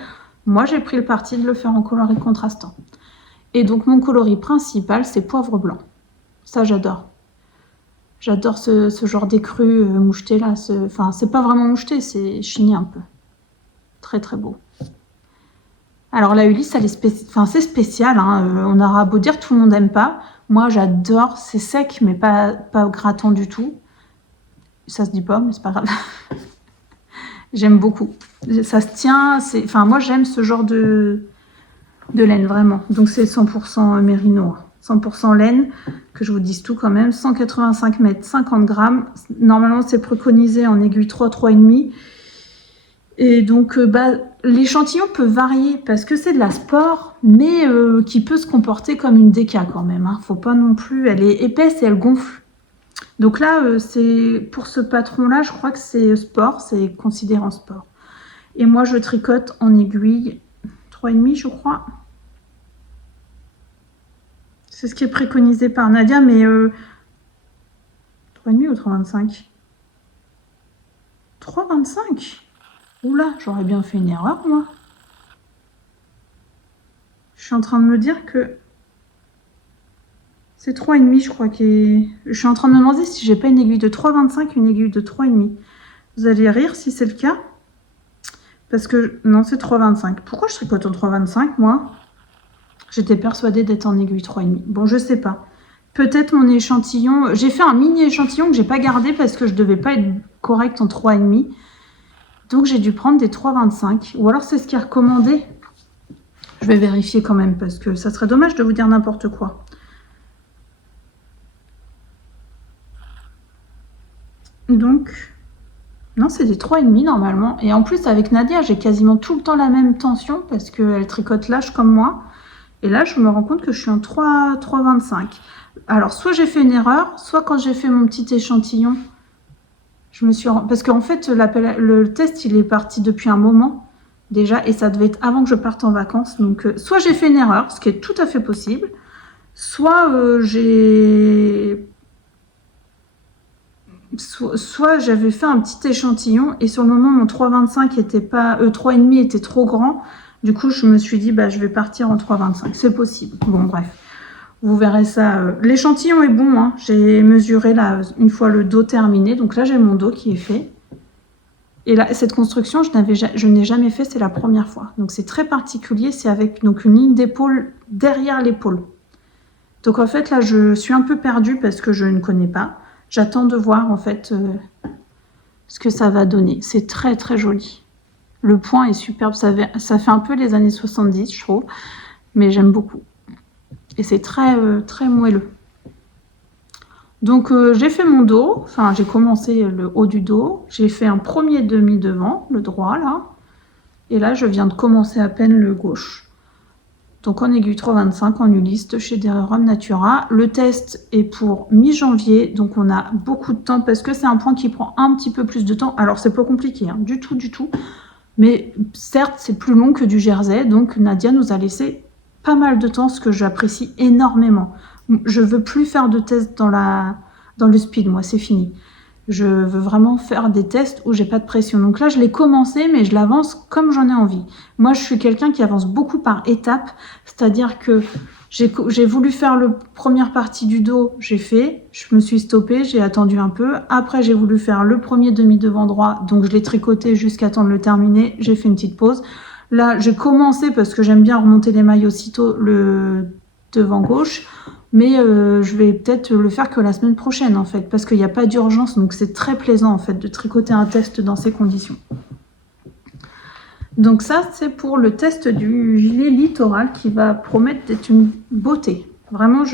Moi, j'ai pris le parti de le faire en coloris contrastant. Et donc, mon coloris principal, c'est poivre blanc. Ça, j'adore. J'adore ce genre d'écru moucheté, là. Enfin, c'est pas vraiment moucheté, c'est chigné un peu. Très, très beau. Alors, la Ulysse, c'est spécial. Hein. On aura beau dire, tout le monde n'aime pas. Moi, j'adore. C'est sec, mais pas grattant du tout. Ça se dit pas, mais c'est pas grave. J'aime beaucoup. Ça se tient. Enfin, moi, j'aime ce genre de laine, vraiment. Donc, c'est 100% mérino. 100% laine, que je vous dise tout quand même. 185 mètres, 50 grammes. Normalement, c'est préconisé en aiguille 3, 3,5. Et donc, l'échantillon peut varier parce que c'est de la sport, mais qui peut se comporter comme une déca quand même. Hein. Faut pas non plus. Elle est épaisse et elle gonfle. Donc là, c'est pour ce patron-là, je crois que c'est sport, c'est considéré en sport. Et moi, je tricote en aiguille 3,5, je crois. C'est ce qui est préconisé par Nadia, mais 3,5 ou 3,25 3,25. Oula, j'aurais bien fait une erreur, moi. Je suis en train de me dire que c'est 3,5, je crois. Je suis en train de me demander si j'ai pas une aiguille de 3,25 une aiguille de 3,5. Vous allez rire si c'est le cas. Parce que, non, c'est 3,25. Pourquoi je tricote en 3,25, moi? J'étais persuadée d'être en aiguille 3,5. Bon, je sais pas. Peut-être mon échantillon... J'ai fait un mini échantillon que j'ai pas gardé parce que je devais pas être correcte en 3,5. Donc, j'ai dû prendre des 3,25. Ou alors, c'est ce qui est recommandé. Je vais vérifier quand même parce que ça serait dommage de vous dire n'importe quoi. Donc, non, c'est des 3,5 normalement. Et en plus, avec Nadia, j'ai quasiment tout le temps la même tension parce qu'elle tricote lâche comme moi. Et là, je me rends compte que je suis en 3,25. Alors, soit j'ai fait une erreur, soit quand j'ai fait mon petit échantillon, je me suis... Parce qu'en fait, le test, il est parti depuis un moment déjà, et ça devait être avant que je parte en vacances. Donc, soit j'ai fait une erreur, ce qui est tout à fait possible, soit soit j'avais fait un petit échantillon, et sur le moment, mon 3,25 était pas... 3,5 était trop grand. Du coup, je me suis dit, je vais partir en 3,25. C'est possible. Bon, bref. Vous verrez ça. L'échantillon est bon. Hein. J'ai mesuré là, une fois le dos terminé. Donc là, j'ai mon dos qui est fait. Et là, cette construction, je n'ai jamais fait. C'est la première fois. Donc, c'est très particulier. C'est avec donc, une ligne d'épaule derrière l'épaule. Donc, en fait, là, je suis un peu perdue parce que je ne connais pas. J'attends de voir, en fait, ce que ça va donner. C'est très, très joli. Le point est superbe. Ça fait un peu les années 70, je trouve. Mais j'aime beaucoup. Et c'est très, très moelleux. Donc, j'ai fait mon dos. Enfin, j'ai commencé le haut du dos. J'ai fait un premier demi devant, le droit, là. Et là, je viens de commencer à peine le gauche. Donc, en aiguille 3,25 en Ulysse de chez Dererum Natura. Le test est pour mi-janvier. Donc, on a beaucoup de temps parce que c'est un point qui prend un petit peu plus de temps. Alors, c'est pas compliqué, hein, du tout, du tout. Mais certes, c'est plus long que du jersey. Donc, Nadia nous a laissé pas mal de temps, ce que j'apprécie énormément. Je veux plus faire de tests dans le speed, moi, c'est fini. Je veux vraiment faire des tests où j'ai pas de pression. Donc là, je l'ai commencé, mais je l'avance comme j'en ai envie. Moi, je suis quelqu'un qui avance beaucoup par étapes, c'est-à-dire que J'ai voulu faire la première partie du dos, j'ai fait, je me suis stoppée, j'ai attendu un peu. Après, j'ai voulu faire le premier demi-devant droit, donc je l'ai tricoté jusqu'à temps de le terminer. J'ai fait une petite pause. Là, j'ai commencé parce que j'aime bien remonter les mailles aussitôt le devant gauche. Mais je vais peut-être le faire que la semaine prochaine, en fait, parce qu'il n'y a pas d'urgence. Donc, c'est très plaisant, en fait, de tricoter un test dans ces conditions. Donc ça, c'est pour le test du gilet littoral qui va promettre d'être une beauté. Vraiment,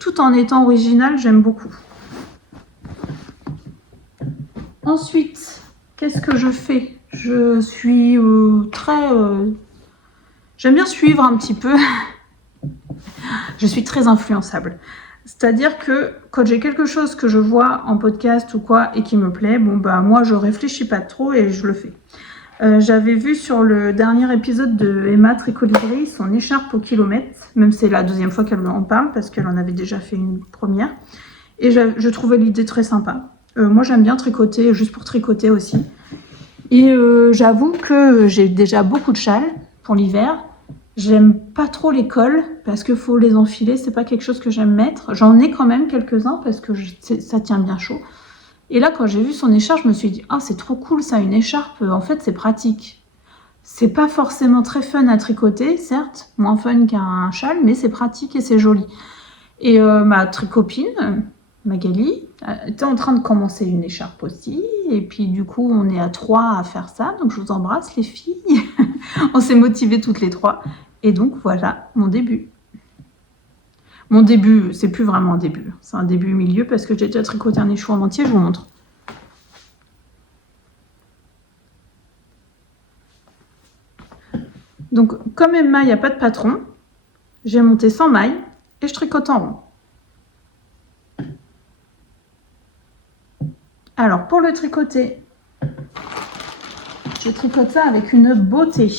tout en étant original, j'aime beaucoup. Ensuite, qu'est-ce que je fais? Je suis j'aime bien suivre un petit peu. Je suis très influençable. C'est-à-dire que quand j'ai quelque chose que je vois en podcast ou quoi et qui me plaît, bon bah moi je réfléchis pas trop et je le fais. J'avais vu sur le dernier épisode de Emma Tricolibri son écharpe au kilomètre, même c'est la deuxième fois qu'elle en parle parce qu'elle en avait déjà fait une première. Et je trouvais l'idée très sympa. Moi j'aime bien tricoter, juste pour tricoter aussi. Et j'avoue que j'ai déjà beaucoup de châles pour l'hiver. J'aime pas trop les cols parce qu'il faut les enfiler, c'est pas quelque chose que j'aime mettre. J'en ai quand même quelques-uns parce que ça tient bien chaud. Et là, quand j'ai vu son écharpe, je me suis dit « Ah, c'est trop cool ça, une écharpe, en fait, c'est pratique. » C'est pas forcément très fun à tricoter, certes, moins fun qu'un châle, mais c'est pratique et c'est joli. Et ma tricopine, Magali, était en train de commencer une écharpe aussi. Et puis, du coup, on est à 3 à faire ça. Donc, je vous embrasse, les filles. On s'est motivées toutes les 3. Et donc, voilà mon début. Mon début, c'est plus vraiment un début. C'est un début milieu parce que j'ai déjà tricoté un échou en entier. Je vous montre. Donc, comme Emma, il n'y a pas de patron, j'ai monté 100 mailles et je tricote en rond. Alors, pour le tricoter, je tricote ça avec une beauté.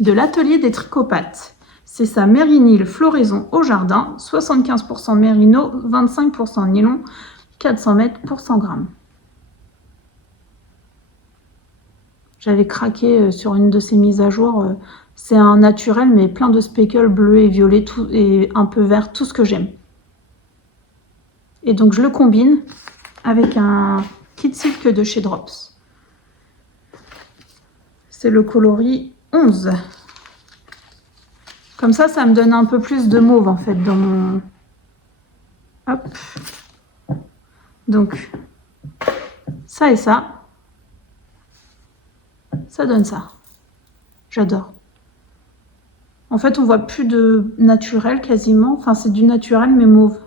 De l'atelier des tricopathes. C'est sa Mérinil floraison au jardin, 75% mérino, 25% nylon, 400 mètres pour 100 grammes. J'avais craqué sur une de ces mises à jour. C'est un naturel, mais plein de speckles bleus et violets et un peu vert, tout ce que j'aime. Et donc, je le combine avec un kit silk de chez Drops. C'est le coloris 11. Comme ça me donne un peu plus de mauve, en fait, dans mon... Hop. Donc, ça et ça. Ça donne ça. J'adore. En fait, on voit plus de naturel quasiment. Enfin, c'est du naturel, mais mauve.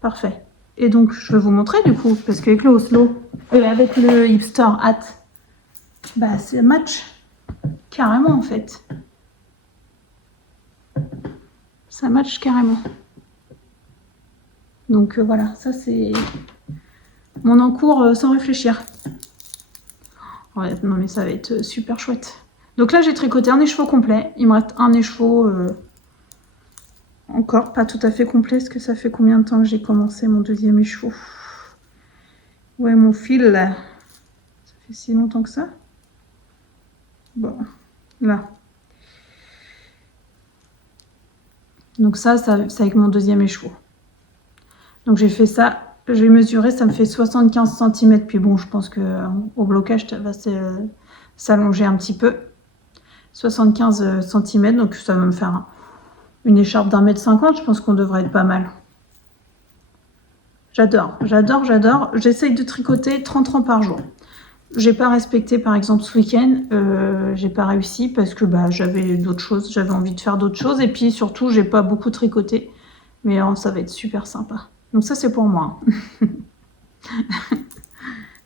Parfait. Et donc, je vais vous montrer du coup, parce qu'avec le Oslo, avec le hipster hat, bah, c'est match. Carrément, en fait. Ça match carrément. Donc, voilà, ça c'est mon encours sans réfléchir. Ouais, non, mais ça va être super chouette. Donc là, j'ai tricoté un écheveau complet. Il me reste un écheveau encore pas tout à fait complet. Est-ce que ça fait combien de temps que j'ai commencé mon deuxième écheveau? Ouais, mon fil, là. Ça fait si longtemps que ça? Bon, là. Donc ça c'est avec mon deuxième écheveau. Donc j'ai fait ça. J'ai mesuré, ça me fait 75 cm. Puis bon, je pense qu'au blocage, ça va s'allonger un petit peu. 75 cm, donc ça va me faire une écharpe d'1,50 m. Je pense qu'on devrait être pas mal. J'adore, j'adore, j'adore. J'essaye de tricoter 30 rangs par jour. J'ai pas respecté par exemple ce week-end, j'ai pas réussi parce que bah, j'avais d'autres choses, j'avais envie de faire d'autres choses et puis surtout j'ai pas beaucoup tricoté, mais ça va être super sympa. Donc ça c'est pour moi.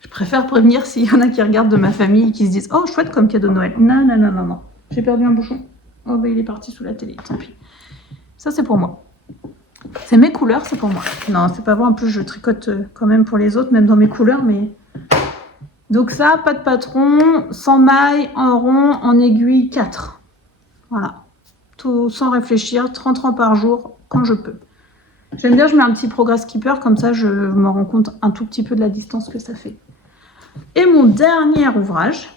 Je préfère prévenir s'il y en a qui regardent de ma famille et qui se disent oh chouette comme cadeau de Noël. Non, non, non, non, non. J'ai perdu un bouchon. Oh bah il est parti sous la télé, tant pis. Ça c'est pour moi. C'est mes couleurs, c'est pour moi. Non, c'est pas vrai, en plus je tricote quand même pour les autres, même dans mes couleurs, mais... Donc ça, pas de patron, 100 mailles, en rond, en aiguille, 4. Voilà. Tout sans réfléchir, 30 rangs par jour, quand je peux. J'aime bien, je mets un petit progress keeper, comme ça je me rends compte un tout petit peu de la distance que ça fait. Et mon dernier ouvrage,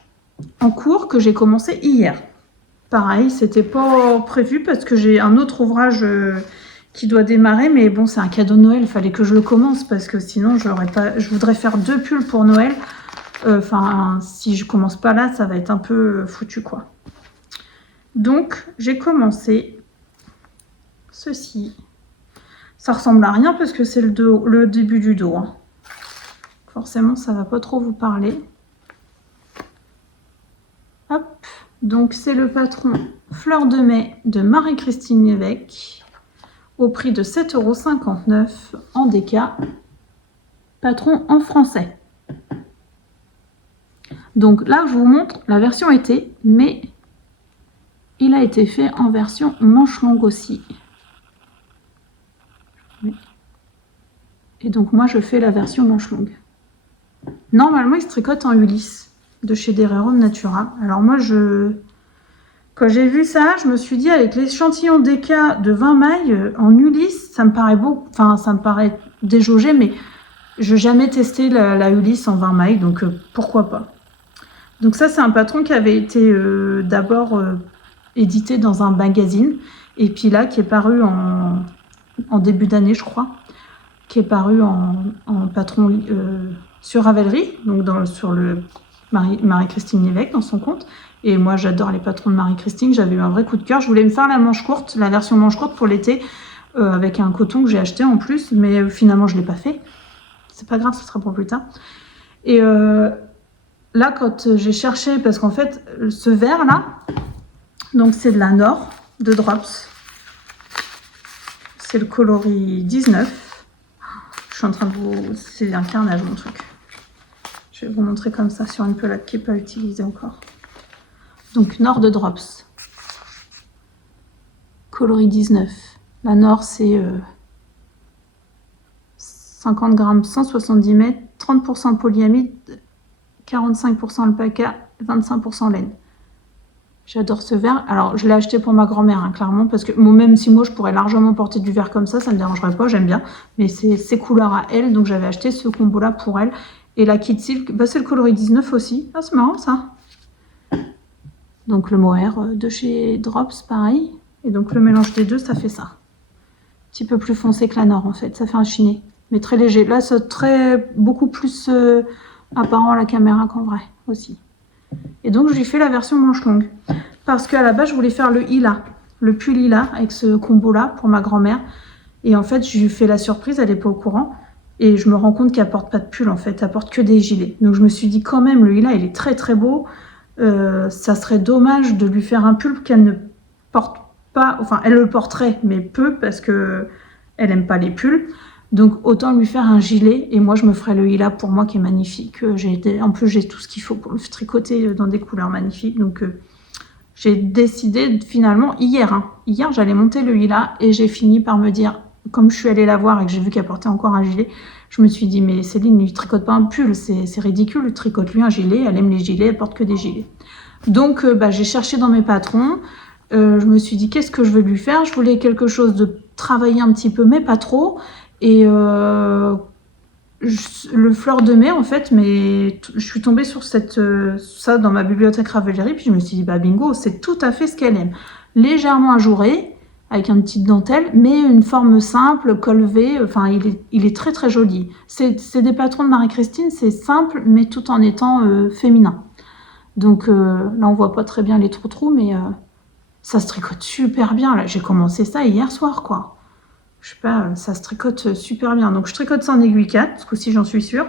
en cours que j'ai commencé hier. Pareil, c'était pas prévu parce que j'ai un autre ouvrage qui doit démarrer, mais bon, c'est un cadeau de Noël, il fallait que je le commence parce que sinon, je voudrais faire 2 pulls pour Noël. Enfin, si je commence pas là, ça va être un peu foutu, quoi. Donc, j'ai commencé ceci. Ça ressemble à rien parce que c'est le début du dos. Hein. Forcément, ça va pas trop vous parler. Hop. Donc, c'est le patron Fleur de Mai de Marie-Christine Lévesque au prix de 7,59 € en DK. Patron en français. Donc là, je vous montre la version été, mais il a été fait en version manche longue aussi. Et donc, moi, je fais la version manche longue. Normalement, il se tricote en Ulysse de chez Dererum Natura. Alors moi, quand j'ai vu ça, je me suis dit, avec l'échantillon DK de 20 mailles en Ulysse, ça me paraît beau, enfin, ça me paraît déjaugé, mais je n'ai jamais testé la Ulysse en 20 mailles, donc pourquoi pas. Donc ça, c'est un patron qui avait été d'abord édité dans un magazine, et puis là, qui est paru en début d'année, je crois, qui est paru en patron sur Ravelry, donc sur le Marie-Christine Lévesque dans son compte. Et moi, j'adore les patrons de Marie-Christine. J'avais eu un vrai coup de cœur. Je voulais me faire la manche courte, la version manche courte pour l'été, avec un coton que j'ai acheté en plus, mais finalement, je ne l'ai pas fait. C'est pas grave, ce sera pour plus tard. Et là, quand j'ai cherché, parce qu'en fait, ce vert-là, donc c'est de la Nord, de Drops. C'est le coloris 19. Je suis en train de vous... C'est un carnage, mon truc. Je vais vous montrer comme ça sur une pelote qui n'est pas utilisée encore. Donc, Nord de Drops. Coloris 19. La Nord, c'est 50 grammes, 170 mètres, 30% polyamide, 45% alpaca, 25% laine. J'adore ce vert. Alors, je l'ai acheté pour ma grand-mère, hein, clairement, parce que même si moi, je pourrais largement porter du vert comme ça ne me dérangerait pas, j'aime bien. Mais c'est ses couleurs à elle, donc j'avais acheté ce combo-là pour elle. Et la Kid Silk, bah, c'est le coloris 19 aussi. Ah, c'est marrant, ça. Donc, le mohair de chez Drops, pareil. Et donc, le mélange des deux, ça fait ça. Un petit peu plus foncé que la Nord, en fait. Ça fait un chiné, mais très léger. Là, c'est beaucoup plus apparent à la caméra qu'en vrai, aussi. Et donc, je lui fais la version manche longue. Parce qu'à la base, je voulais faire le lilas, le pull lilas, avec ce combo-là, pour ma grand-mère. Et en fait, je lui fais la surprise, elle n'est pas au courant. Et je me rends compte qu'elle porte pas de pull, en fait. Elle porte que des gilets. Donc, je me suis dit, quand même, le lilas, il est très, très beau. Ça serait dommage de lui faire un pull qu'elle ne porte pas. Enfin, elle le porterait, mais peu, parce que elle aime pas les pulls. Donc, autant lui faire un gilet. Et moi, je me ferai le lilas pour moi, qui est magnifique. En plus, j'ai tout ce qu'il faut pour le tricoter dans des couleurs magnifiques. Donc, j'ai décidé finalement hier. Hier, j'allais monter le lilas et j'ai fini par me dire, comme je suis allée la voir et que j'ai vu qu'elle portait encore un gilet, je me suis dit, mais Céline, ne lui tricote pas un pull, c'est ridicule, tricote-lui un gilet, elle aime les gilets, elle porte que des gilets. Donc, j'ai cherché dans mes patrons, je me suis dit, qu'est-ce que je veux lui faire? Je voulais quelque chose de travailler un petit peu, mais pas trop. Et le Fleur de Mai, en fait, mais je suis tombée sur ça dans ma bibliothèque Ravelry, puis je me suis dit, bah bingo, c'est tout à fait ce qu'elle aime. Légèrement ajouré, avec une petite dentelle, mais une forme simple, col V, enfin, il est très très joli. C'est des patrons de Marie-Christine, c'est simple, mais tout en étant féminin. Donc là, on voit pas très bien les trous, mais ça se tricote super bien. Là, j'ai commencé ça hier soir, quoi. Je sais pas, ça se tricote super bien. Donc, je tricote ça en aiguille 4, ce coup-ci, j'en suis sûre.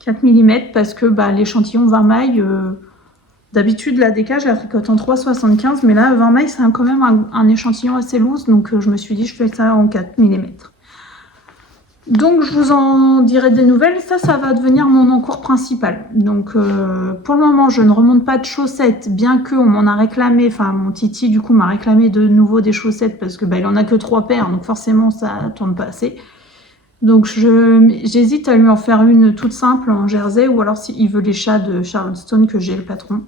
4 mm, parce que l'échantillon 20 mailles... D'habitude, la DK, je la tricote en 3,75, mais là, 20 mailles, c'est quand même un échantillon assez loose, donc je me suis dit, je fais ça en 4 mm. Donc, je vous en dirai des nouvelles. Ça va devenir mon encours principal. Donc, pour le moment, je ne remonte pas de chaussettes, bien qu'on m'en a réclamé, enfin, mon Titi, du coup, m'a réclamé de nouveau des chaussettes, parce que il en a que 3 paires, donc forcément, ça tourne pas assez. Donc, j'hésite à lui en faire une toute simple en jersey, ou alors s'il veut les chats de Charlotte Stone, que j'ai le patron.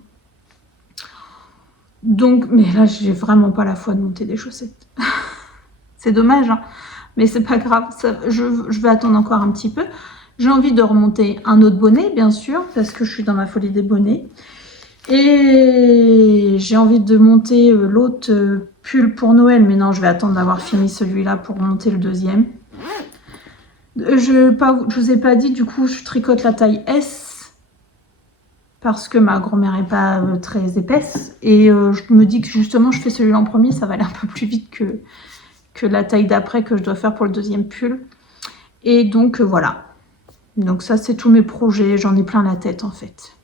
Donc, mais là, j'ai vraiment pas la foi de monter des chaussettes. C'est dommage, hein, mais c'est pas grave. Je vais attendre encore un petit peu. J'ai envie de remonter un autre bonnet, bien sûr, parce que je suis dans ma folie des bonnets. Et j'ai envie de monter l'autre pull pour Noël, mais non, je vais attendre d'avoir fini celui-là pour monter le deuxième. Je vous ai pas dit, du coup, je tricote la taille S parce que ma grand-mère est pas très épaisse. Et je me dis que justement, je fais celui-là en premier, ça va aller un peu plus vite que la taille d'après que je dois faire pour le deuxième pull. Et donc, voilà. Donc ça, c'est tous mes projets. J'en ai plein la tête, en fait.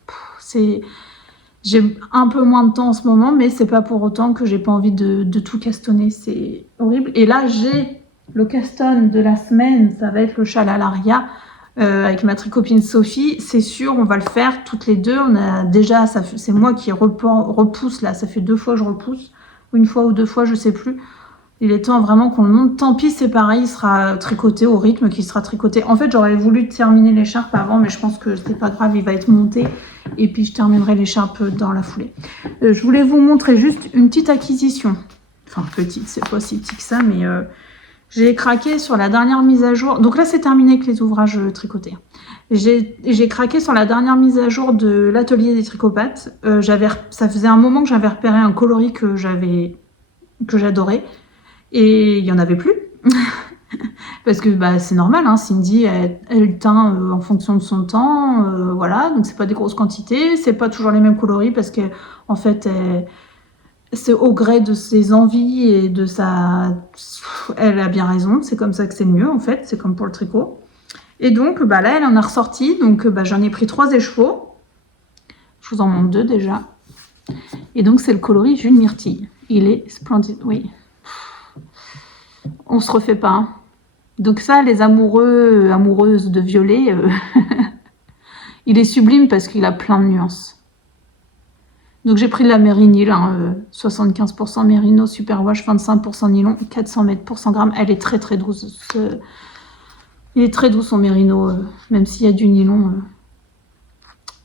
J'ai un peu moins de temps en ce moment, mais c'est pas pour autant que j'ai pas envie de tout castonner. C'est horrible. Et là, j'ai le caston de la semaine. Ça va être le châle à l'aria avec ma tricopine Sophie. C'est sûr, on va le faire toutes les deux. On a déjà, c'est moi qui repousse là. Ça fait 2 fois que je repousse. Une fois ou 2 fois, je sais plus. Il est temps vraiment qu'on le monte. Tant pis, c'est pareil, il sera tricoté au rythme qu'il sera tricoté. En fait, j'aurais voulu terminer l'écharpe avant, mais je pense que c'est pas grave, il va être monté. Et puis, je terminerai l'écharpe dans la foulée. Je voulais vous montrer juste une petite acquisition. Enfin, petite, c'est pas si petit que ça, mais j'ai craqué sur la dernière mise à jour. Donc là, c'est terminé avec les ouvrages tricotés. J'ai craqué sur la dernière mise à jour de l'atelier des tricopathes. Ça faisait un moment que j'avais repéré un coloris que j'adorais. Et il n'y en avait plus. Parce que c'est normal, hein, Cindy, elle teint en fonction de son temps. Voilà, donc c'est pas des grosses quantités. C'est pas toujours les mêmes coloris parce que, en fait, c'est au gré de ses envies et de sa. Elle a bien raison, c'est comme ça que c'est le mieux, en fait. C'est comme pour le tricot. Et donc, là, elle en a ressorti. Donc, j'en ai pris 3 écheveaux. Je vous en montre 2 déjà. Et donc, c'est le coloris Jules Myrtille. Il est splendide, oui. On se refait pas. Hein. Donc ça, les amoureuses de violet, il est sublime parce qu'il a plein de nuances. Donc j'ai pris de la merinyle, 75% mérino, superwash, 25% nylon, 400 mètres pour 100 grammes. Elle est très très douce. Il est très doux son mérino, même s'il y a du nylon.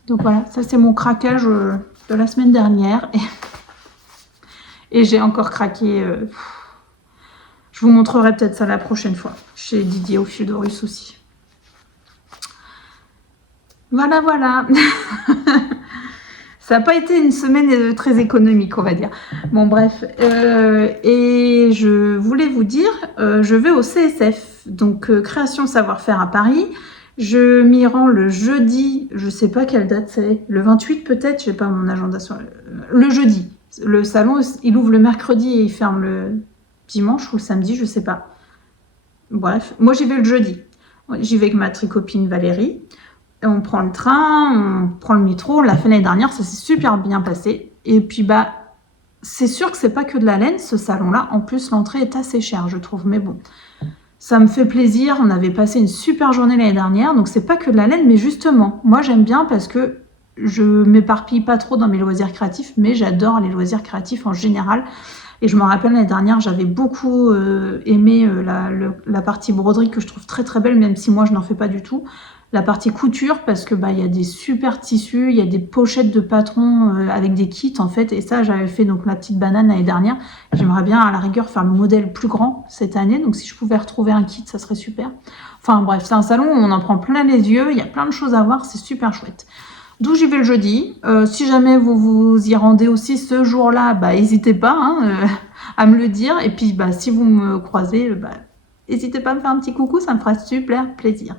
Donc voilà, ça c'est mon craquage de la semaine dernière. Et j'ai encore craqué... Je vous montrerai peut-être ça la prochaine fois. Chez Didier au fil de Russe aussi. Voilà, voilà. Ça n'a pas été une semaine très économique, on va dire. Bon, bref. Et je voulais vous dire, je vais au CSF, donc Création Savoir-Faire à Paris. Je m'y rends le jeudi, je ne sais pas quelle date c'est, le 28 peut-être, je n'ai pas mon agenda sur le jeudi. Le salon, il ouvre le mercredi et il ferme le dimanche ou le samedi, je sais pas. Bref, moi j'y vais le jeudi. J'y vais avec ma tricopine Valérie. Et on prend le train, on prend le métro. On l'a fait l'année dernière, ça s'est super bien passé. Et puis c'est sûr que c'est pas que de la laine ce salon-là. En plus, l'entrée est assez chère, je trouve. Mais bon, ça me fait plaisir. On avait passé une super journée l'année dernière, donc c'est pas que de la laine, mais justement, moi j'aime bien parce que je m'éparpille pas trop dans mes loisirs créatifs, mais j'adore les loisirs créatifs en général. Et je me rappelle l'année dernière, j'avais beaucoup aimé la partie broderie que je trouve très très belle, même si moi je n'en fais pas du tout. La partie couture, parce que y a des super tissus, il y a des pochettes de patrons avec des kits en fait. Et ça, j'avais fait donc ma petite banane l'année dernière. J'aimerais bien à la rigueur faire le modèle plus grand cette année. Donc si je pouvais retrouver un kit, ça serait super. Enfin bref, c'est un salon où on en prend plein les yeux. Il y a plein de choses à voir, c'est super chouette. D'où j'y vais le jeudi. Si jamais vous vous y rendez aussi ce jour-là, n'hésitez pas à me le dire. Et puis si vous me croisez, n'hésitez pas à me faire un petit coucou, ça me fera super plaisir.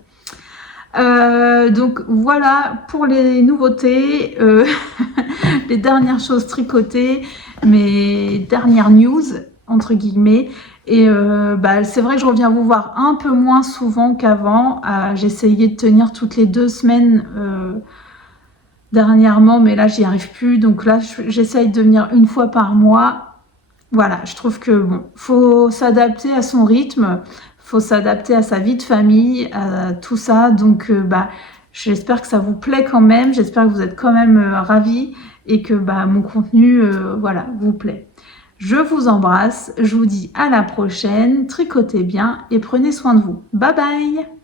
Donc voilà pour les nouveautés, les dernières choses tricotées, mes dernières news entre guillemets. Et c'est vrai que je reviens vous voir un peu moins souvent qu'avant. J'essayais de tenir toutes les 2 semaines dernièrement, mais là j'y arrive plus. Donc là j'essaye de venir 1 fois par mois. Voilà, je trouve que faut s'adapter à son rythme. Faut s'adapter à sa vie de famille, à tout ça. Donc, j'espère que ça vous plaît quand même. J'espère que vous êtes quand même ravis et que mon contenu, vous plaît. Je vous embrasse. Je vous dis à la prochaine. Tricotez bien et prenez soin de vous. Bye bye!